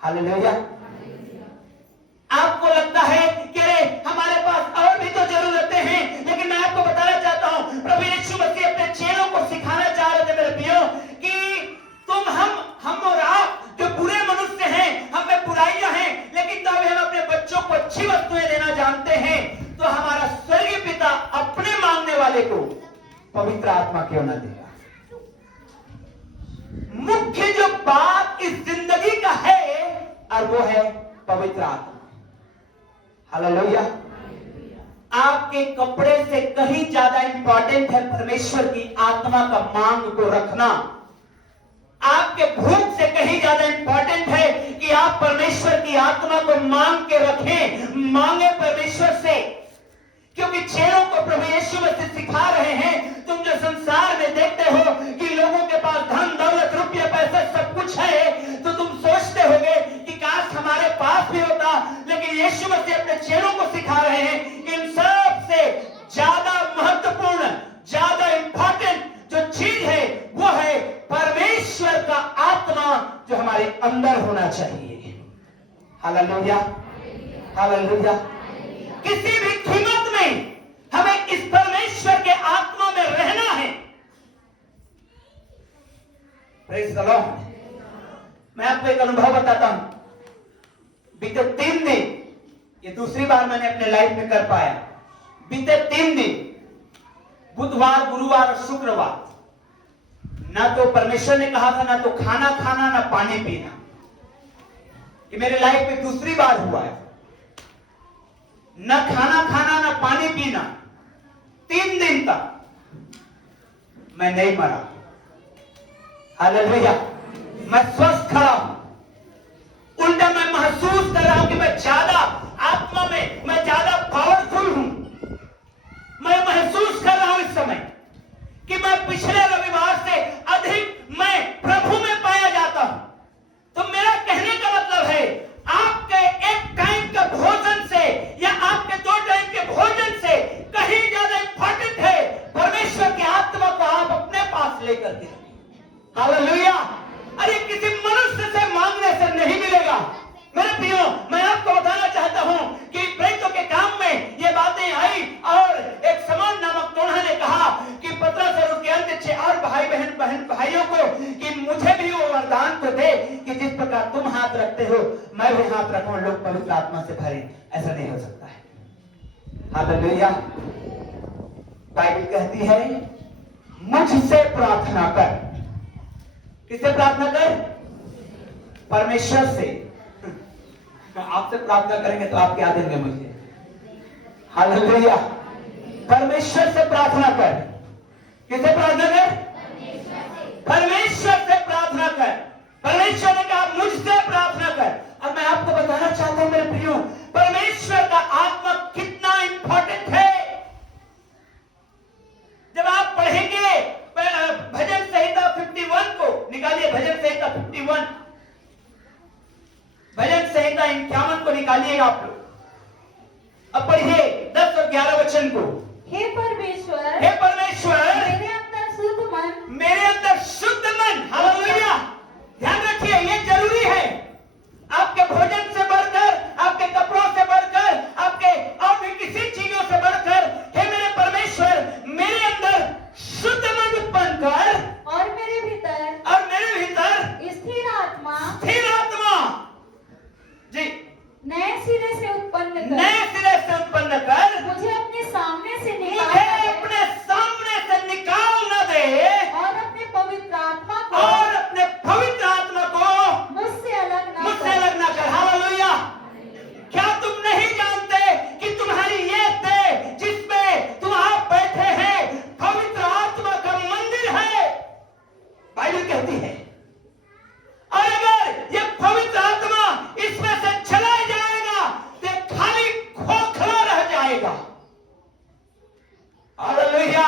हालेलुया। आपको लगता है कि अरे हमारे पास और भी तो जरूरतें हैं, लेकिन मैं आपको बताना चाहता हूं, प्रभु यीशु मसीह अपने चेलों को सिखाना चाह रहे थे मेरे प्रियो कि तुम हम और आप जो बुरे मनुष्य हैं, हम में बुराइयां हैं, लेकिन तब हम अपने बच्चों को अच्छी वस्तुएं देना जानते हैं, तो हमारा स्वर्गीय पिता अपने मांगने वाले को पवित्र आत्मा क्यों ना देगा? मुख्य जो बात इस जिंदगी का है और वो है पवित्र आत्मा। हालेलुया। आपके कपड़े से कहीं ज्यादा इंपॉर्टेंट है परमेश्वर की आत्मा का मांग को रखना। आपके भूख से कहीं ज्यादा इंपॉर्टेंट है कि आप परमेश्वर की आत्मा को मांग के रखें, मांगे परमेश्वर से। क्योंकि चेलों को प्रभु यीशु मसीह सिखा रहे हैं, तुम जो संसार में देखते हो कि लोगों के पास धन दौलत रुपया पैसा सब कुछ है, तो तुम सोचते होगे कि काश हमारे पास भी होता, लेकिन यीशु मसीह अपने चेलों को सिखा रहे हैं इन सब से ज्यादा महत्वपूर्ण, ज्यादा इंपॉर्टेंट जो चीज है वो है परमेश्वर का आत्मा जो हमारे अंदर होना चाहिए। Hallelujah, hallelujah. किसी भी कीमत में हमें इस परमेश्वर के आत्मा में रहना है। Praise the Lord. मैं आपको एक अनुभव बताता हूं। बीते 3 दिन, ये दूसरी बार मैंने अपने लाइफ में कर पाया। बीते 3 दिन, बुधवार, गुरुवार और शुक्रवार, ना तो परमेश्वर ने कहा था ना तो खाना खाना ना पानी पीना। ये मेरे लाइफ में दूसरी बार हुआ है। न खाना खाना न पानी पीना 3 दिन तक। मैं नहीं मरा। हालेलुया। मैं स्वस्थ खड़ा हूं। उल्टा मैं महसूस कर रहा हूं कि मैं ज्यादा आत्मा में, मैं ज्यादा पावरफुल हूं। मैं महसूस कर रहा हूं इस समय कि मैं पिछले रविवार से अधिक मैं प्रभु में पाया जाता हूं। तो मेरा कहने का मतलब है, आपके एक टाइम का भोजन से या आपके 2 टाइम के भोजन से कहीं ज्यादा इंपॉर्टेंट है परमेश्वर की आत्मा को आप अपने पास लेकर के। हालेलुया। अरे किसी मनुष्य से मांगने से नहीं मिलेगा। मेरे प्रियो, मैं आपको बताना चाहता हूं कि प्रेरितों के काम में ये बातें आई और एक समान नामक टोन्हा ने कहा कि पतरस और उसके अन्य 6 और बहन भाइयों को कि मुझे भी वो वरदान को दे कि जिस प्रकार तुम हाथ रखते हो मैं भी हाथ रखूं, लोग पवित्र आत्मा से भरे। ऐसा नहीं हो सकता है। हालेलुया। बाइबल कहती है मुझसे प्रार्थना कर। किससे प्रार्थना कर? परमेश्वर से। आपसे प्रार्थना करेंगे तो आप क्या देंगे मुझे? हालेलुया। परमेश्वर से प्रार्थना कर। किससे प्रार्थना कर? परमेश्वर से प्रार्थना कर। परमेश्वर ने कहा मुझसे प्रार्थना कर। और मैं आपको बताना चाहता हूं मेरे प्रियो, परमेश्वर का आत्मा कितना इंपॉर्टेंट है। जब आप पढ़ेंगे भजन संहिता 51 को निकालिए, भजन संहिता 51, भजन संहिता 51 को निकालिएगा आप लोग। अब पढ़िए 10 और 11 वचन को। हे परमेश्वर, हे परमेश्वर, मेरे अंदर शुद्ध मन, मेरे अंदर शुद्ध मन। हालेलुया। ध्यान रखिए, ये जरूरी है। आपके भोजन से बढ़कर, आपके कपड़ों से बढ़कर, आपके और भी किसी चीजों से बढ़कर, हे मेरे परमेश्वर, मेरे अंदर शुद्ध मन उत्पन्न कर और मेरे भीतर स्थिर आत्मा जी नए सिरे से उत्पन्न कर। नए सिरे से उत्पन्न कर। मुझे अपने सामने से निकाल मुझे दे अपने सामने से निकाल न दे और अपने पवित्र आत्मा को मुझसे अलग न कर। हालेलुया। क्या तुम नहीं जानते कि तुम्हारी ये देह जिसमें तुम आप बैठे हैं पवित्र आत्मा का मंदिर है? बाइबल कहती है। और अगर ये पवित्र आत्मा इसमें से चला जाएगा तो खाली खोखला रह जाएगा। हालेलुया।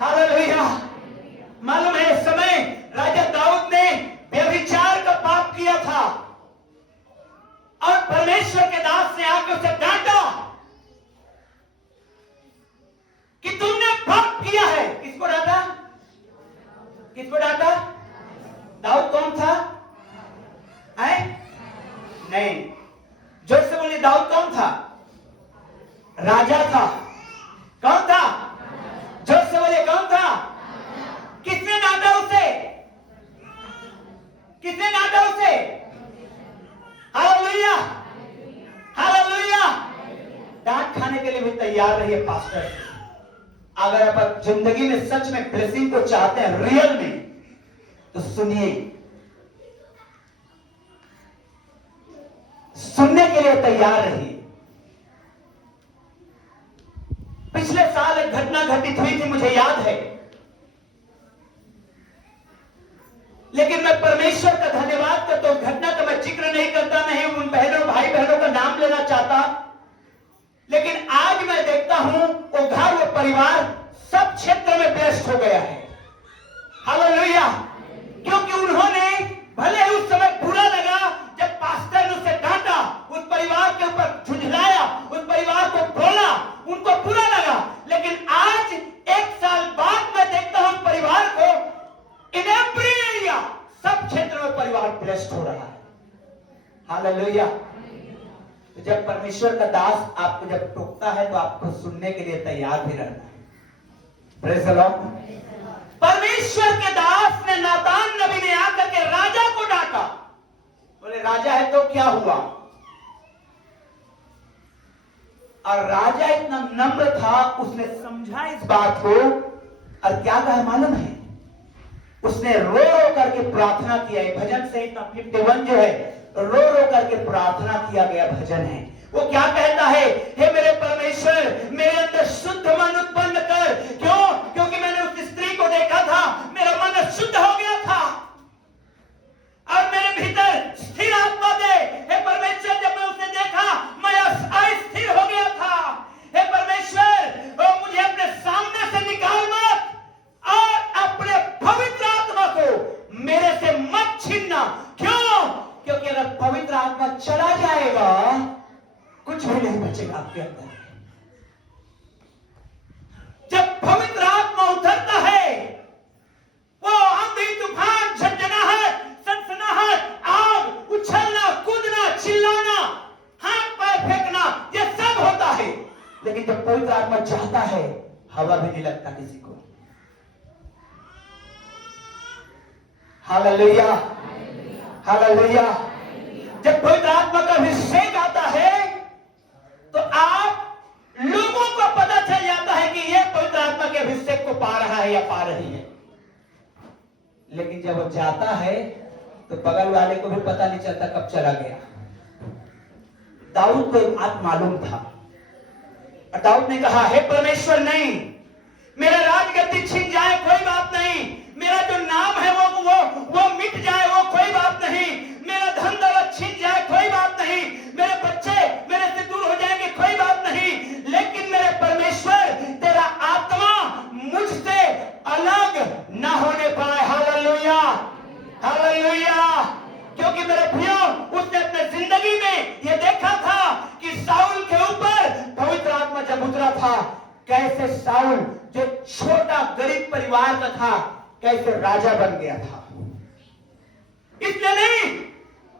हालेलुया। मालूम है इस समय राजा दाऊद ने व्यभिचार का पाप किया था और परमेश्वर के दास ने आकर उसे डांटा कि तुमने पाप किया है। किसको डांटा? किसको डांटा? दाऊद कौन था? नहीं, जोर से बोलिए, दाऊद कौन था? राजा था। कौन था? जोर से बोलिए, कौन था? किसने डांटा उसे? किसने डांटा उसे? हालेलुया। हालेलुया। डांट खाने के लिए भी तैयार रहिए पास्टर। अगर आप जिंदगी में सच में ब्लेसिंग को चाहते हैं रियल में, तो सुनिए, सुनने के लिए तैयार रहिए। पिछले साल एक घटना घटित हुई थी, मुझे याद है, लेकिन मैं परमेश्वर का धन्यवाद करता हूं। घटना का मैं जिक्र नहीं करता, नहीं उन बहनों भाई बहनों का नाम लेना चाहता, लेकिन आज मैं देखता हूं वो घर, वो परिवार सब क्षेत्र में व्यस्त हो गया है। हालेलुया। क्योंकि उन्होंने, भले ही उस समय बुरा लगा जब पास्टर ने उसे डांटा, उस परिवार के ऊपर झुंझलाया, उस परिवार को बोला, उनको बुरा लगा, लेकिन आज 1 साल बाद मैं देखता हूं परिवार को इन एवरी एरिया, सब क्षेत्र में परिवार ब्लेस्ड हो रहा है। हालेलुया। तो जब परमेश्वर का दास आपको जब टोकता है तो आपको सुनने के लिए तैयार भी रहना है। Praise the Lord. परमेश्वर के दास ने, नातान नबी ने आकर के राजा को डांटा। बोले राजा है तो क्या हुआ? और राजा इतना नम्र था, उसने समझा इस बात को और क्या कहा मालूम है? उसने रो रो करके प्रार्थना किया है। भजन संहिता 51 जो है, रो रो करके प्रार्थना किया गया भजन है। वो क्या कहता है? हे मेरे परमेश्वर, मेरे अंदर शुद्ध मन उत्पन्न कर। क्यों? क्योंकि मैंने उस स्त्री को देखा था, मेरा मन शुद्ध हो गया था। अगर पवित्र आत्मा चला जाएगा, कुछ भी नहीं बचेगा आपके अंदर। जब पवित्र आत्मा उतरता है, वो आंधी, तूफान, झंझनाहट, सनसनाहट, आग, उछलना, कूदना, चिल्लाना, हाथ पैर फेंकना, ये सब होता है। लेकिन जब पवित्र आत्मा चाहता है, हवा भी नहीं लगता किसी को। Hallelujah, hallelujah. जब पवित्र आत्मा का अभिषेक आता है, तो आप लोगों को पता चल जाता है कि यह पवित्र आत्मा के अभिषेक को पा रहा है या पा रही है। लेकिन जब वो जाता है, तो बगल वाले को भी पता नहीं चलता कब चला गया। दाऊद को एक बात मालूम था, और दाऊद ने कहा, हे परमेश्वर, नहीं, मेरा राजगद्दी छीन जाए कोई बात नहीं, मेरा जो नाम है वो मिट जाए वो कोई बात नहीं, मेरा धन दौलत छीन जाए कोई बात नहीं, मेरे बच्चे मेरे से दूर हो जाएंगे कोई बात नहीं, लेकिन मेरे परमेश्वर तेरा आत्मा मुझसे अलग ना होने पाए। Hallelujah, hallelujah. क्योंकि मेरे भाइयों, उसने अपने जिंदगी में यह देखा था कि साउल के ऊपर पवित्र आत्मा जब उतरा था, कैसे साउल जो छोटा गरीब परिवार का था, कैसे राजा बन गया था। इसलिए नहीं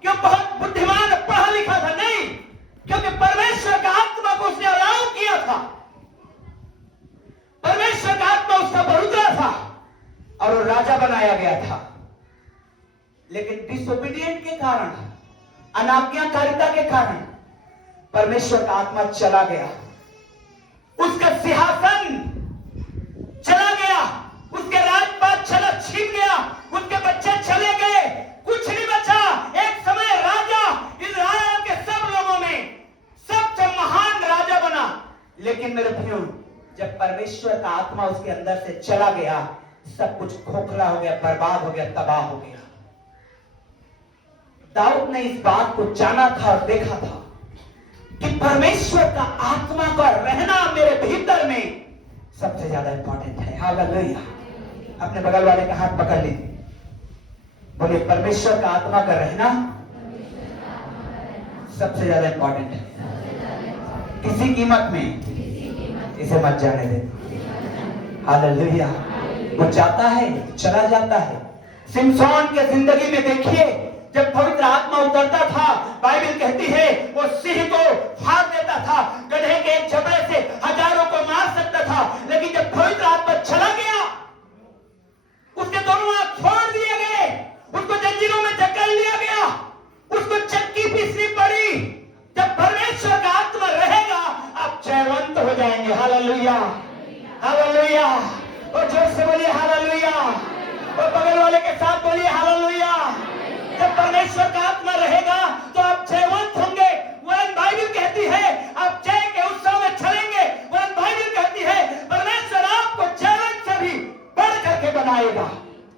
कि बहुत बुद्धिमान पढ़ा लिखा था, नहीं, क्योंकि परमेश्वर का आत्मा को उसने अलाउ किया था। परमेश्वर का आत्मा उसका पर उतरा था और वो राजा बनाया गया था। लेकिन डिसोबीडिएंट के कारण, अनाज्ञाकारिता के कारण परमेश्वर का आत्मा चला गया, उसका सिंहासन चला गया, उसके राजपाट चला छीन गया, उसके बच्चे चले गए, कुछ नहीं बचा। एक समय राजा इस्राएल के सब लोगों में सबसे महान राजा बना। लेकिन मेरे भाइयों, जब परमेश्वर का आत्मा उसके अंदर से चला गया, सब कुछ खोखला हो गया, बर्बाद हो गया, तबाह हो गया। दाऊद ने इस बात को जाना था और देखा था कि परमेश्वर का आत्मा का रहना मेरे भीतर में सबसे ज्यादा इंपॉर्टेंट है। हालेलुया। अपने बगल वाले का हाथ पकड़ लीजिए, बोलिए, परमेश्वर का आत्मा का रहना सबसे ज्यादा इंपॉर्टेंट है, किसी कीमत में इसे मत जाने दे। हालेलुया। वो जाता है, चला जाता है। सिमसोन के जिंदगी में देखिए, जब पवित्र आत्मा उतरता था, बाइबल कहती है वो सिंह को फाड़ देता था, गधे के एक जबड़े से हजारों को मार सकता था। लेकिन जब पवित्र आत्मा चला गया, उसके दोनों हाथ छोड़ दिए गए, उसको जंजीरों में जकड़ लिया गया, उसको चक्की पीसनी पड़ी। जब परमेश्वर का आत्मा रहेगा, आप जयवंत हो जाएंगे। Hallelujah, hallelujah. और जोर से बोलिए हालेलुया, और बगल वाले के साथ बोलिए हालेलुया। जब परमेश्वर का आत्मा रहेगा तो आप जयवंत होंगे। वरन बाइबल कहती है आप जय के उत्सव में चलेंगे। वरन बाइबल कहती है परमेश्वर आपको जयवंत से भी बढ़ करके बनाएगा।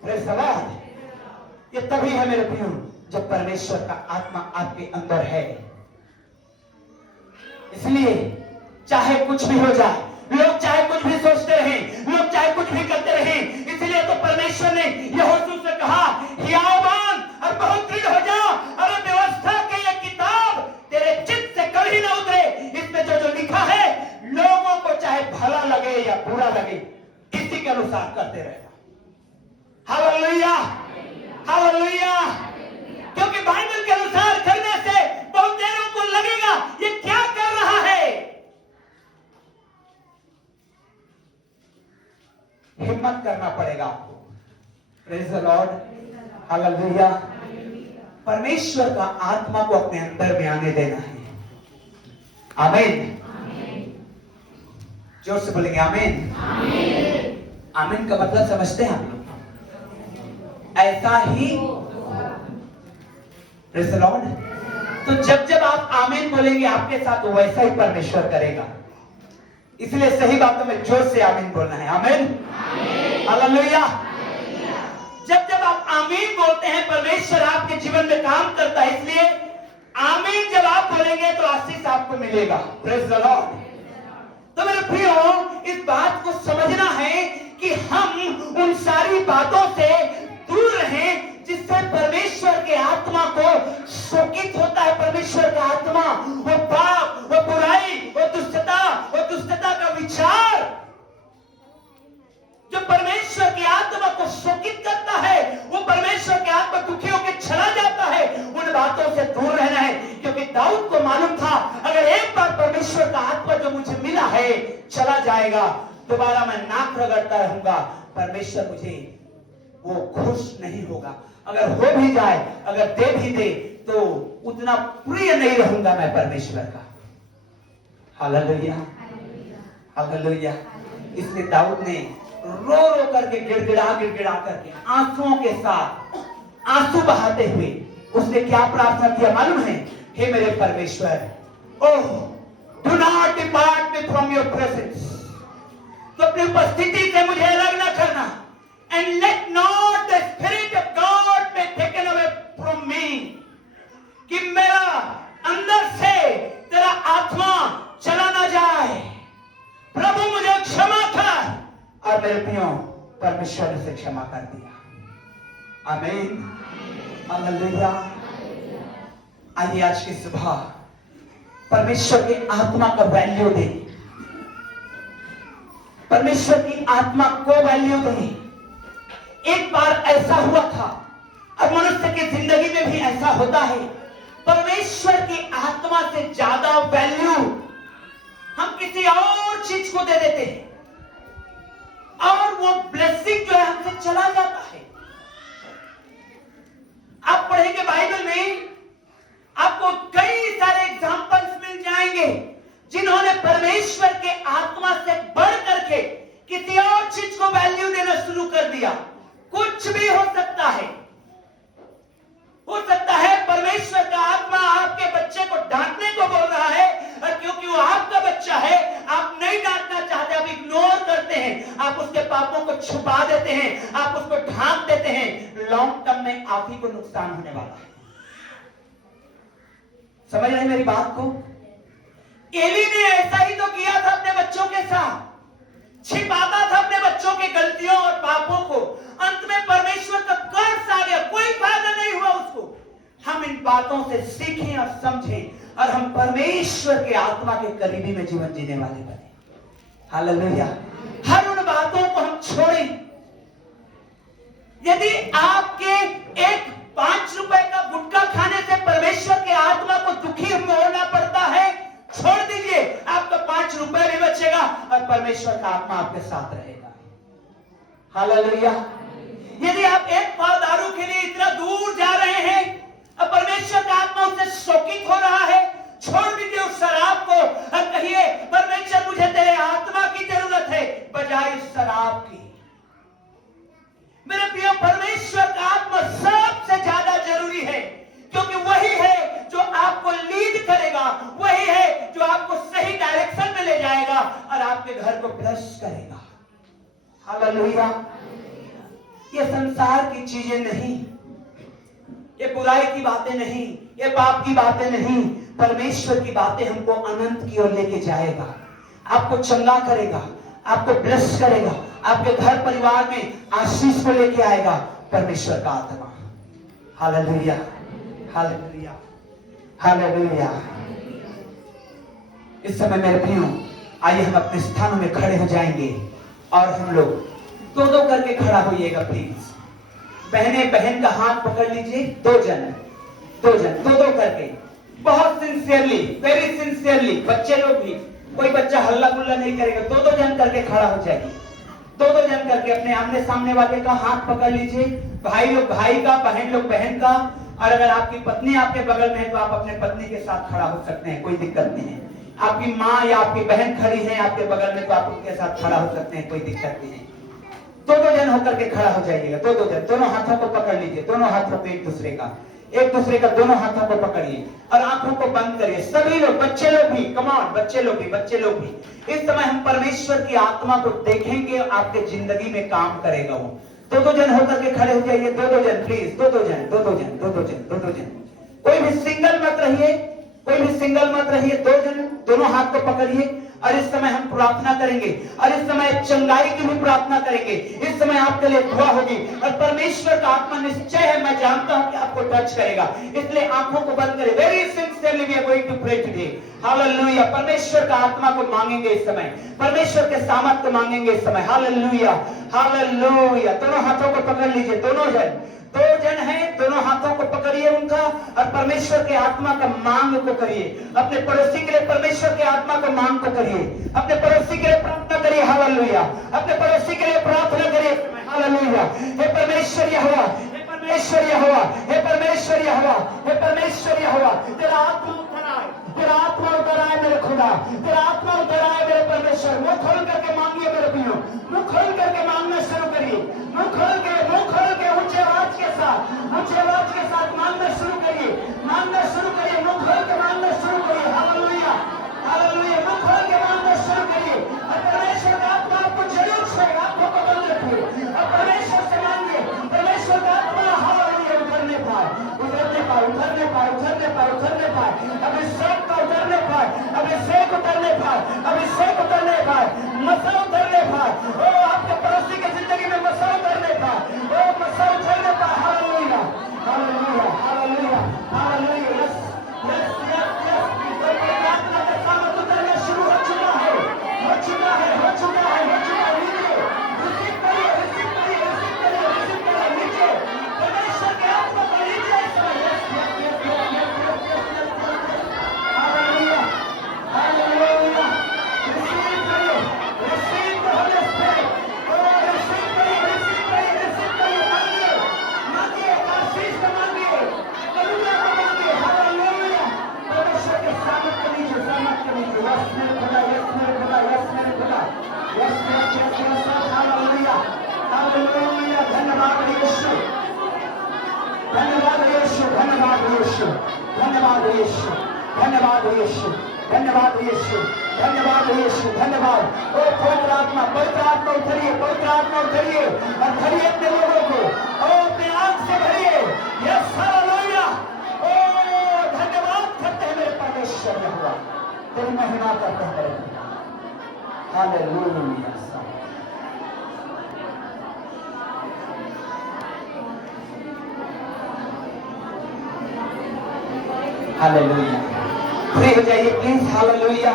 Praise the Lord. ये तभी है मेरे प्रियो, जब परमेश्वर का आत्मा आपके अंदर है। इसलिए चाहे कुछ भी हो जाए, लोग चाहे कुछ भी सोचते रहें, लोग चाहे कुछ भी करते रहें, इसलिए तो परमेश्वर ने यहोशू से कहा, हियावान और बहुत दृढ़ हो जा, और व्यवस्था की ये किताब तेरे चित्त से कभी ना उतरे। इसमें जो लिखा है, लोगों को चाहे भला लगे या बुरा लगे, इसी के अनुसार करते रहना। Hallelujah, hallelujah. क्योंकि बाइबल के अनुसार करने से बहुत देरों को लगेगा ये क्या कर रहा है। हिम्मत करना पड़ेगा आपको। Praise the lord, hallelujah. परमेश्वर का आत्मा को अपने अंदर में आने देना है। आमीन। जोर से बोलेंगे आमीन। आमीन का मतलब समझते हैं आप लोग? ऐसा ही, प्रेज़ द लॉर्ड। तो जब जब आप आमीन बोलेंगे, आपके साथ वैसा ही परमेश्वर करेगा। इसलिए सही बातों में जोर से आमीन बोलना है। आमीन, हालेलुया। जब जब आप आमीन बोलते हैं, परमेश्वर आपके जीवन में काम करता है। इसलिए आमीन जब आप बोलेंगे तो आशीष आपको मिलेगा। Praise the Lord. तो मेरे प्रियो, इस बात को समझना है कि हम उन सारी बातों से दूर रहें जिससे परमेश्वर के आत्मा को शोकित होता है। परमेश्वर का आत्मा वो पाप, वो बुराई, वो दुष्टता का विचार जो परमेश्वर की आत्मा को शोकित करता है, वो परमेश्वर के आत्मा दुखी होकर चला जाता है। उन बातों से दूर रहना है, क्योंकि दाऊद को मालूम था अगर एक बार परमेश्वर का आत्मा जो मुझे मिला है चला जाएगा, दोबारा मैं नाक रगड़ता रहूंगा, परमेश्वर मुझे वो खुश नहीं होगा। अगर हो भी जाए, अगर दे भी दे, तो उतना प्रिय नहीं रहूंगा मैं परमेश्वर का। Hallelujah, hallelujah. इसलिए दाऊद ने रो रो करके, गिड़गिड़ा करके, आंसुओं के साथ, आंसू बहाते हुए उसने क्या प्रार्थना किया मालूम है? हे मेरे परमेश्वर, oh do not depart me from your presence, तो अपनी उपस्थिति से मुझे अलग न करना। And let not the spirit of God be taken away from me, कि मेरा अंदर से तेरा आत्मा चला ना जाए। प्रभु मुझे क्षमा कर। और मेरे प्रियो, परमेश्वर ने क्षमा कर दिया। आमीन, हालेलुया। आइए आज की सुबह परमेश्वर की आत्मा का वैल्यू दें, परमेश्वर की आत्मा को वैल्यू दें। एक बार ऐसा हुआ था, और मनुष्य की जिंदगी में भी ऐसा होता है, परमेश्वर की आत्मा से ज्यादा वैल्यू हम किसी और चीज को दे देते हैं, और वो ब्लेसिंग जो है हमसे चला जाता है। आप पढ़ेंगे बाइबल में, आपको कई सारे एग्जांपल्स मिल जाएंगे जिन्होंने परमेश्वर के आत्मा से बढ़ करके किसी और चीज को वैल्यू देना शुरू कर दिया। कुछ भी हो सकता है, परमेश्वर का आत्मा आपके बच्चे को डांटने को बोल रहा है, और क्योंकि वो आपका बच्चा है, आप नहीं डांटना चाहते, आप इग्नोर करते हैं, आप उसके पापों को छुपा देते हैं, आप उसको ढांक देते हैं। लॉन्ग टर्म में आप ही को नुकसान होने वाला है। समझ रहे हैं मेरी बात को? एली ने ऐसा ही तो किया था अपने बच्चों के साथ, छिपाता था अपने बच्चों की गलतियों और पापों को। अंत में परमेश्वर का कर्ज आ गया, कोई फायदा नहीं हुआ उसको। हम इन बातों से सीखें और समझें, और हम परमेश्वर के आत्मा के करीबी में जीवन जीने वाले बने। हालेलुया। हर उन बातों को हम छोड़ें। यदि आपके एक 5 रुपए का गुटखा खाने से परमेश्वर के आत्मा को दुखी होना पड़ता है, छोड़ दीजिए, आपका 5 रुपए भी बचेगा और परमेश्वर का आत्मा आपके साथ रहेगा। हालेलुया। यदि आप एक पाव दारू के लिए इतना दूर जा रहे हैं और परमेश्वर का आत्मा उससे शोकित हो रहा है, छोड़ दीजिए उस शराब को और कहिए, परमेश्वर मुझे तेरे आत्मा की जरूरत है बजाय इस शराब की। मेरे प्रिय, परमेश्वर का आत्मा सबसे ज्यादा जरूरी है, क्योंकि वही है जो आपको लीड करेगा, वही है जो आपको सही डायरेक्शन में ले जाएगा और आपके घर को ब्लेस करेगा। हालेलुया। ये संसार की चीजें नहीं, ये बुराई की बातें नहीं, ये पाप की बातें नहीं, परमेश्वर की बातें हमको अनंत की ओर लेके जाएगा, आपको चंगा करेगा, आपको ब्लेस करेगा, आपके घर परिवार में आशीष को लेके आएगा परमेश्वर का आत्मा। Hallelujah, hallelujah, hallelujah. इस समय मेरे प्रियो, आइए हम अपने स्थानों में खड़े हो जाएंगे और हम लोग दो करके खड़ा होइएगा प्लीज। बहने बहन का हाथ पकड़ लीजिए, दो जन दो करके, बहुत सिंसियरली, वेरी सिंसियरली। बच्चे लोग भी, कोई बच्चा हल्ला गुल्ला नहीं करेगा, दो जन करके खड़ा हो जाएगी। दो जन करके अपने आमने सामने वाले का हाथ पकड़ लीजिए, भाई लोग भाई का, बहन लोग बहन का, और अगर आपकी पत्नी आपके बगल में है तो आप अपने पत्नी के साथ खड़ा हो सकते हैं, कोई दिक्कत नहीं है। आपकी माँ या आपकी बहन खड़ी है आपके बगल में तो आप उनके साथ खड़ा हो सकते हैं, कोई दिक्कत नहीं है। दो जन होकर के खड़ा हो जाइएगा, दो जन, दोनों हाथों को पकड़ लीजिए, दोनों हाथों को एक दूसरे का दोनों हाथों को पकड़िए और आंखों को बंद करिए। सभी लोग, बच्चे लोग भी, कमान, बच्चे लोग भी। इस समय हम परमेश्वर की आत्मा को देखेंगे, आपके जिंदगी में काम करेगा वो। दो जन होकर के खड़े हो जाइए, दो जन प्लीज, दो जन। कोई भी सिंगल मत रहिए, दो जन दोनों हाथ को पकड़िए और इस समय हम प्रार्थना करेंगे और इस समय चंगाई की भी प्रार्थना करेंगे। इस समय आपके लिए दुआ होगी और परमेश्वर का आत्मा निश्चय है, मैं जानता हूं कि आपको टच करेगा। इसलिए आंखों को बंद करें। Very sincerely we are going to pray today. Hallelujah. परमेश्वर का आत्मा को मांगेंगे इस समय, परमेश्वर के सामर्थ को मांगेंगे इस समय। Hallelujah, hallelujah. दोनों हाथों को पकड़ लीजिए, दोनों जन, दो जन हैं, दोनों हाथों को पकड़िए उनका और परमेश्वर के आत्मा का मांग को करिए। अपने पड़ोसी के लिए परमेश्वर के आत्मा का मांग को करिए, अपने पड़ोसी के लिए प्रार्थना करिए। हालेलुया। अपने पड़ोसी के लिए प्रार्थना करिए। हालेलुया। हे परमेश्वर यहोवा, हे परमेश्वर यहोवा, हे परमेश्वर यहोवा, हे परमेश्वर यहोवा, तेरा आत्मा उतर आए, तेरा आत्मा उतर आए मेरे खुदा, तेरा आत्मा उतर आए मेरे परमेश्वर। मुंह खोल करके मांगिए मेरे प्रियो, मुंह खोल करके मांगना शुरू करिए। मुंह खोल के ऊंचे आवाज के साथ मांगना शुरू करिए, मांगना शुरू करिए। मुंह खोल के मांगना शुरू करिए। Hallelujah, hallelujah. मुंह खोल के मांगना शुरू करिए और परमेश्वर का आत्मा आपको जरूर छुएगा। आंखों को बंद रखिए और परमेश्वर से मांगिए। परमेश्वर का आत्मा हालेलुया उतरने पाए, उतरने पाए, उतरने पाए, उतरने पाए, उतरने पाए। अभिषेक का उतरने पाए, अभिषेक उतरने पाए, अभिषेक उतरने पाए, मसा उतरने पाए। ओ आपके पड़ोसी की जिंदगी में मसा उतरने पाए, ओ मसा उतरने पाए। Hallelujah, hallelujah, hallelujah, hallelujah. Yes, yes, yes, yes. तो प्रार्थना का सामर्थ उतरना शुरू हो चुका है, हो चुका है, हो चुका है, हो चुका है। नीचे रिसीव करिए, रिसीव करिए, रिसीव करिए, रिसीव करिए। नीचे परमेश्वर के आत्मा को लीजिए इस समय। Yes, yes, yes, yes, yes, yes, yes, yes. Hallelujah, hallelujah. Receive करिए, receive the holy spirit. Oh receive करिए, रिसीव करिए, रिसीव करिए। मांगिए, मांगिए, आशीष को मांगिए, करुणा को मांगिए। हालेलुया। परमेश्वर के सामर्थ को लीजिए, सामर्थ को लीजिए। यस मेरे खुदा, यस मेरे खुदा, यस मेरे खुदा। Yes, yes, yes, yes. Hallelujah, hallelujah. धन्यवाद यीशु, धन्यवाद यीशु, धन्यवाद यीशु, धन्यवाद यीशु, धन्यवाद यीशु, धन्यवाद यीशु, धन्यवाद यीशु, धन्यवाद। ओ पवित्र आत्मा, पवित्र आत्मा उतरिए, पवित्र आत्मा उतरिए और भरिए अपने लोगों को। ओ अपने आग से भरिए। Yes, hallelujah. ओ धन्यवाद करते हैं मेरे परमेश्वर यहोवा, तेरी महिमा करते हैं मेरे खुदा। हालेलुया। हालेलुया। फ्री हो जाइए प्लीज। हालेलुया,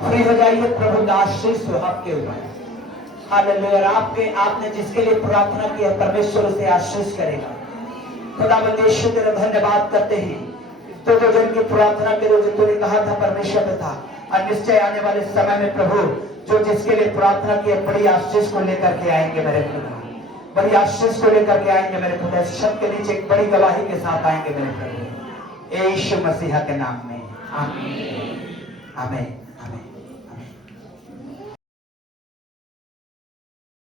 फ्री हो जाइए। प्रभु का आशीष हो आपके ऊपर। हालेलुया। आपने जिसके लिए प्रार्थना की है परमेश्वर उसे आशीष करेगा। खुदावंद यीशु तेरा धन्यवाद करते हैं। तो जन की प्रार्थना करो जो तूने कहा था परमेश्वर पिता, और निश्चय आने वाले समय में प्रभु जो जिसके लिए प्रार्थना की है बड़ी आशीष को लेकर के आएंगे मेरे खुदा, बड़ी आशीष को लेकर के आएंगे मेरे खुदा। इस शब्द के नीचे एक बड़ी गवाही के साथ आएंगे मेरे प्रभु, यीशु मसीहा के नाम में। आमीन, आमीन, आमीन।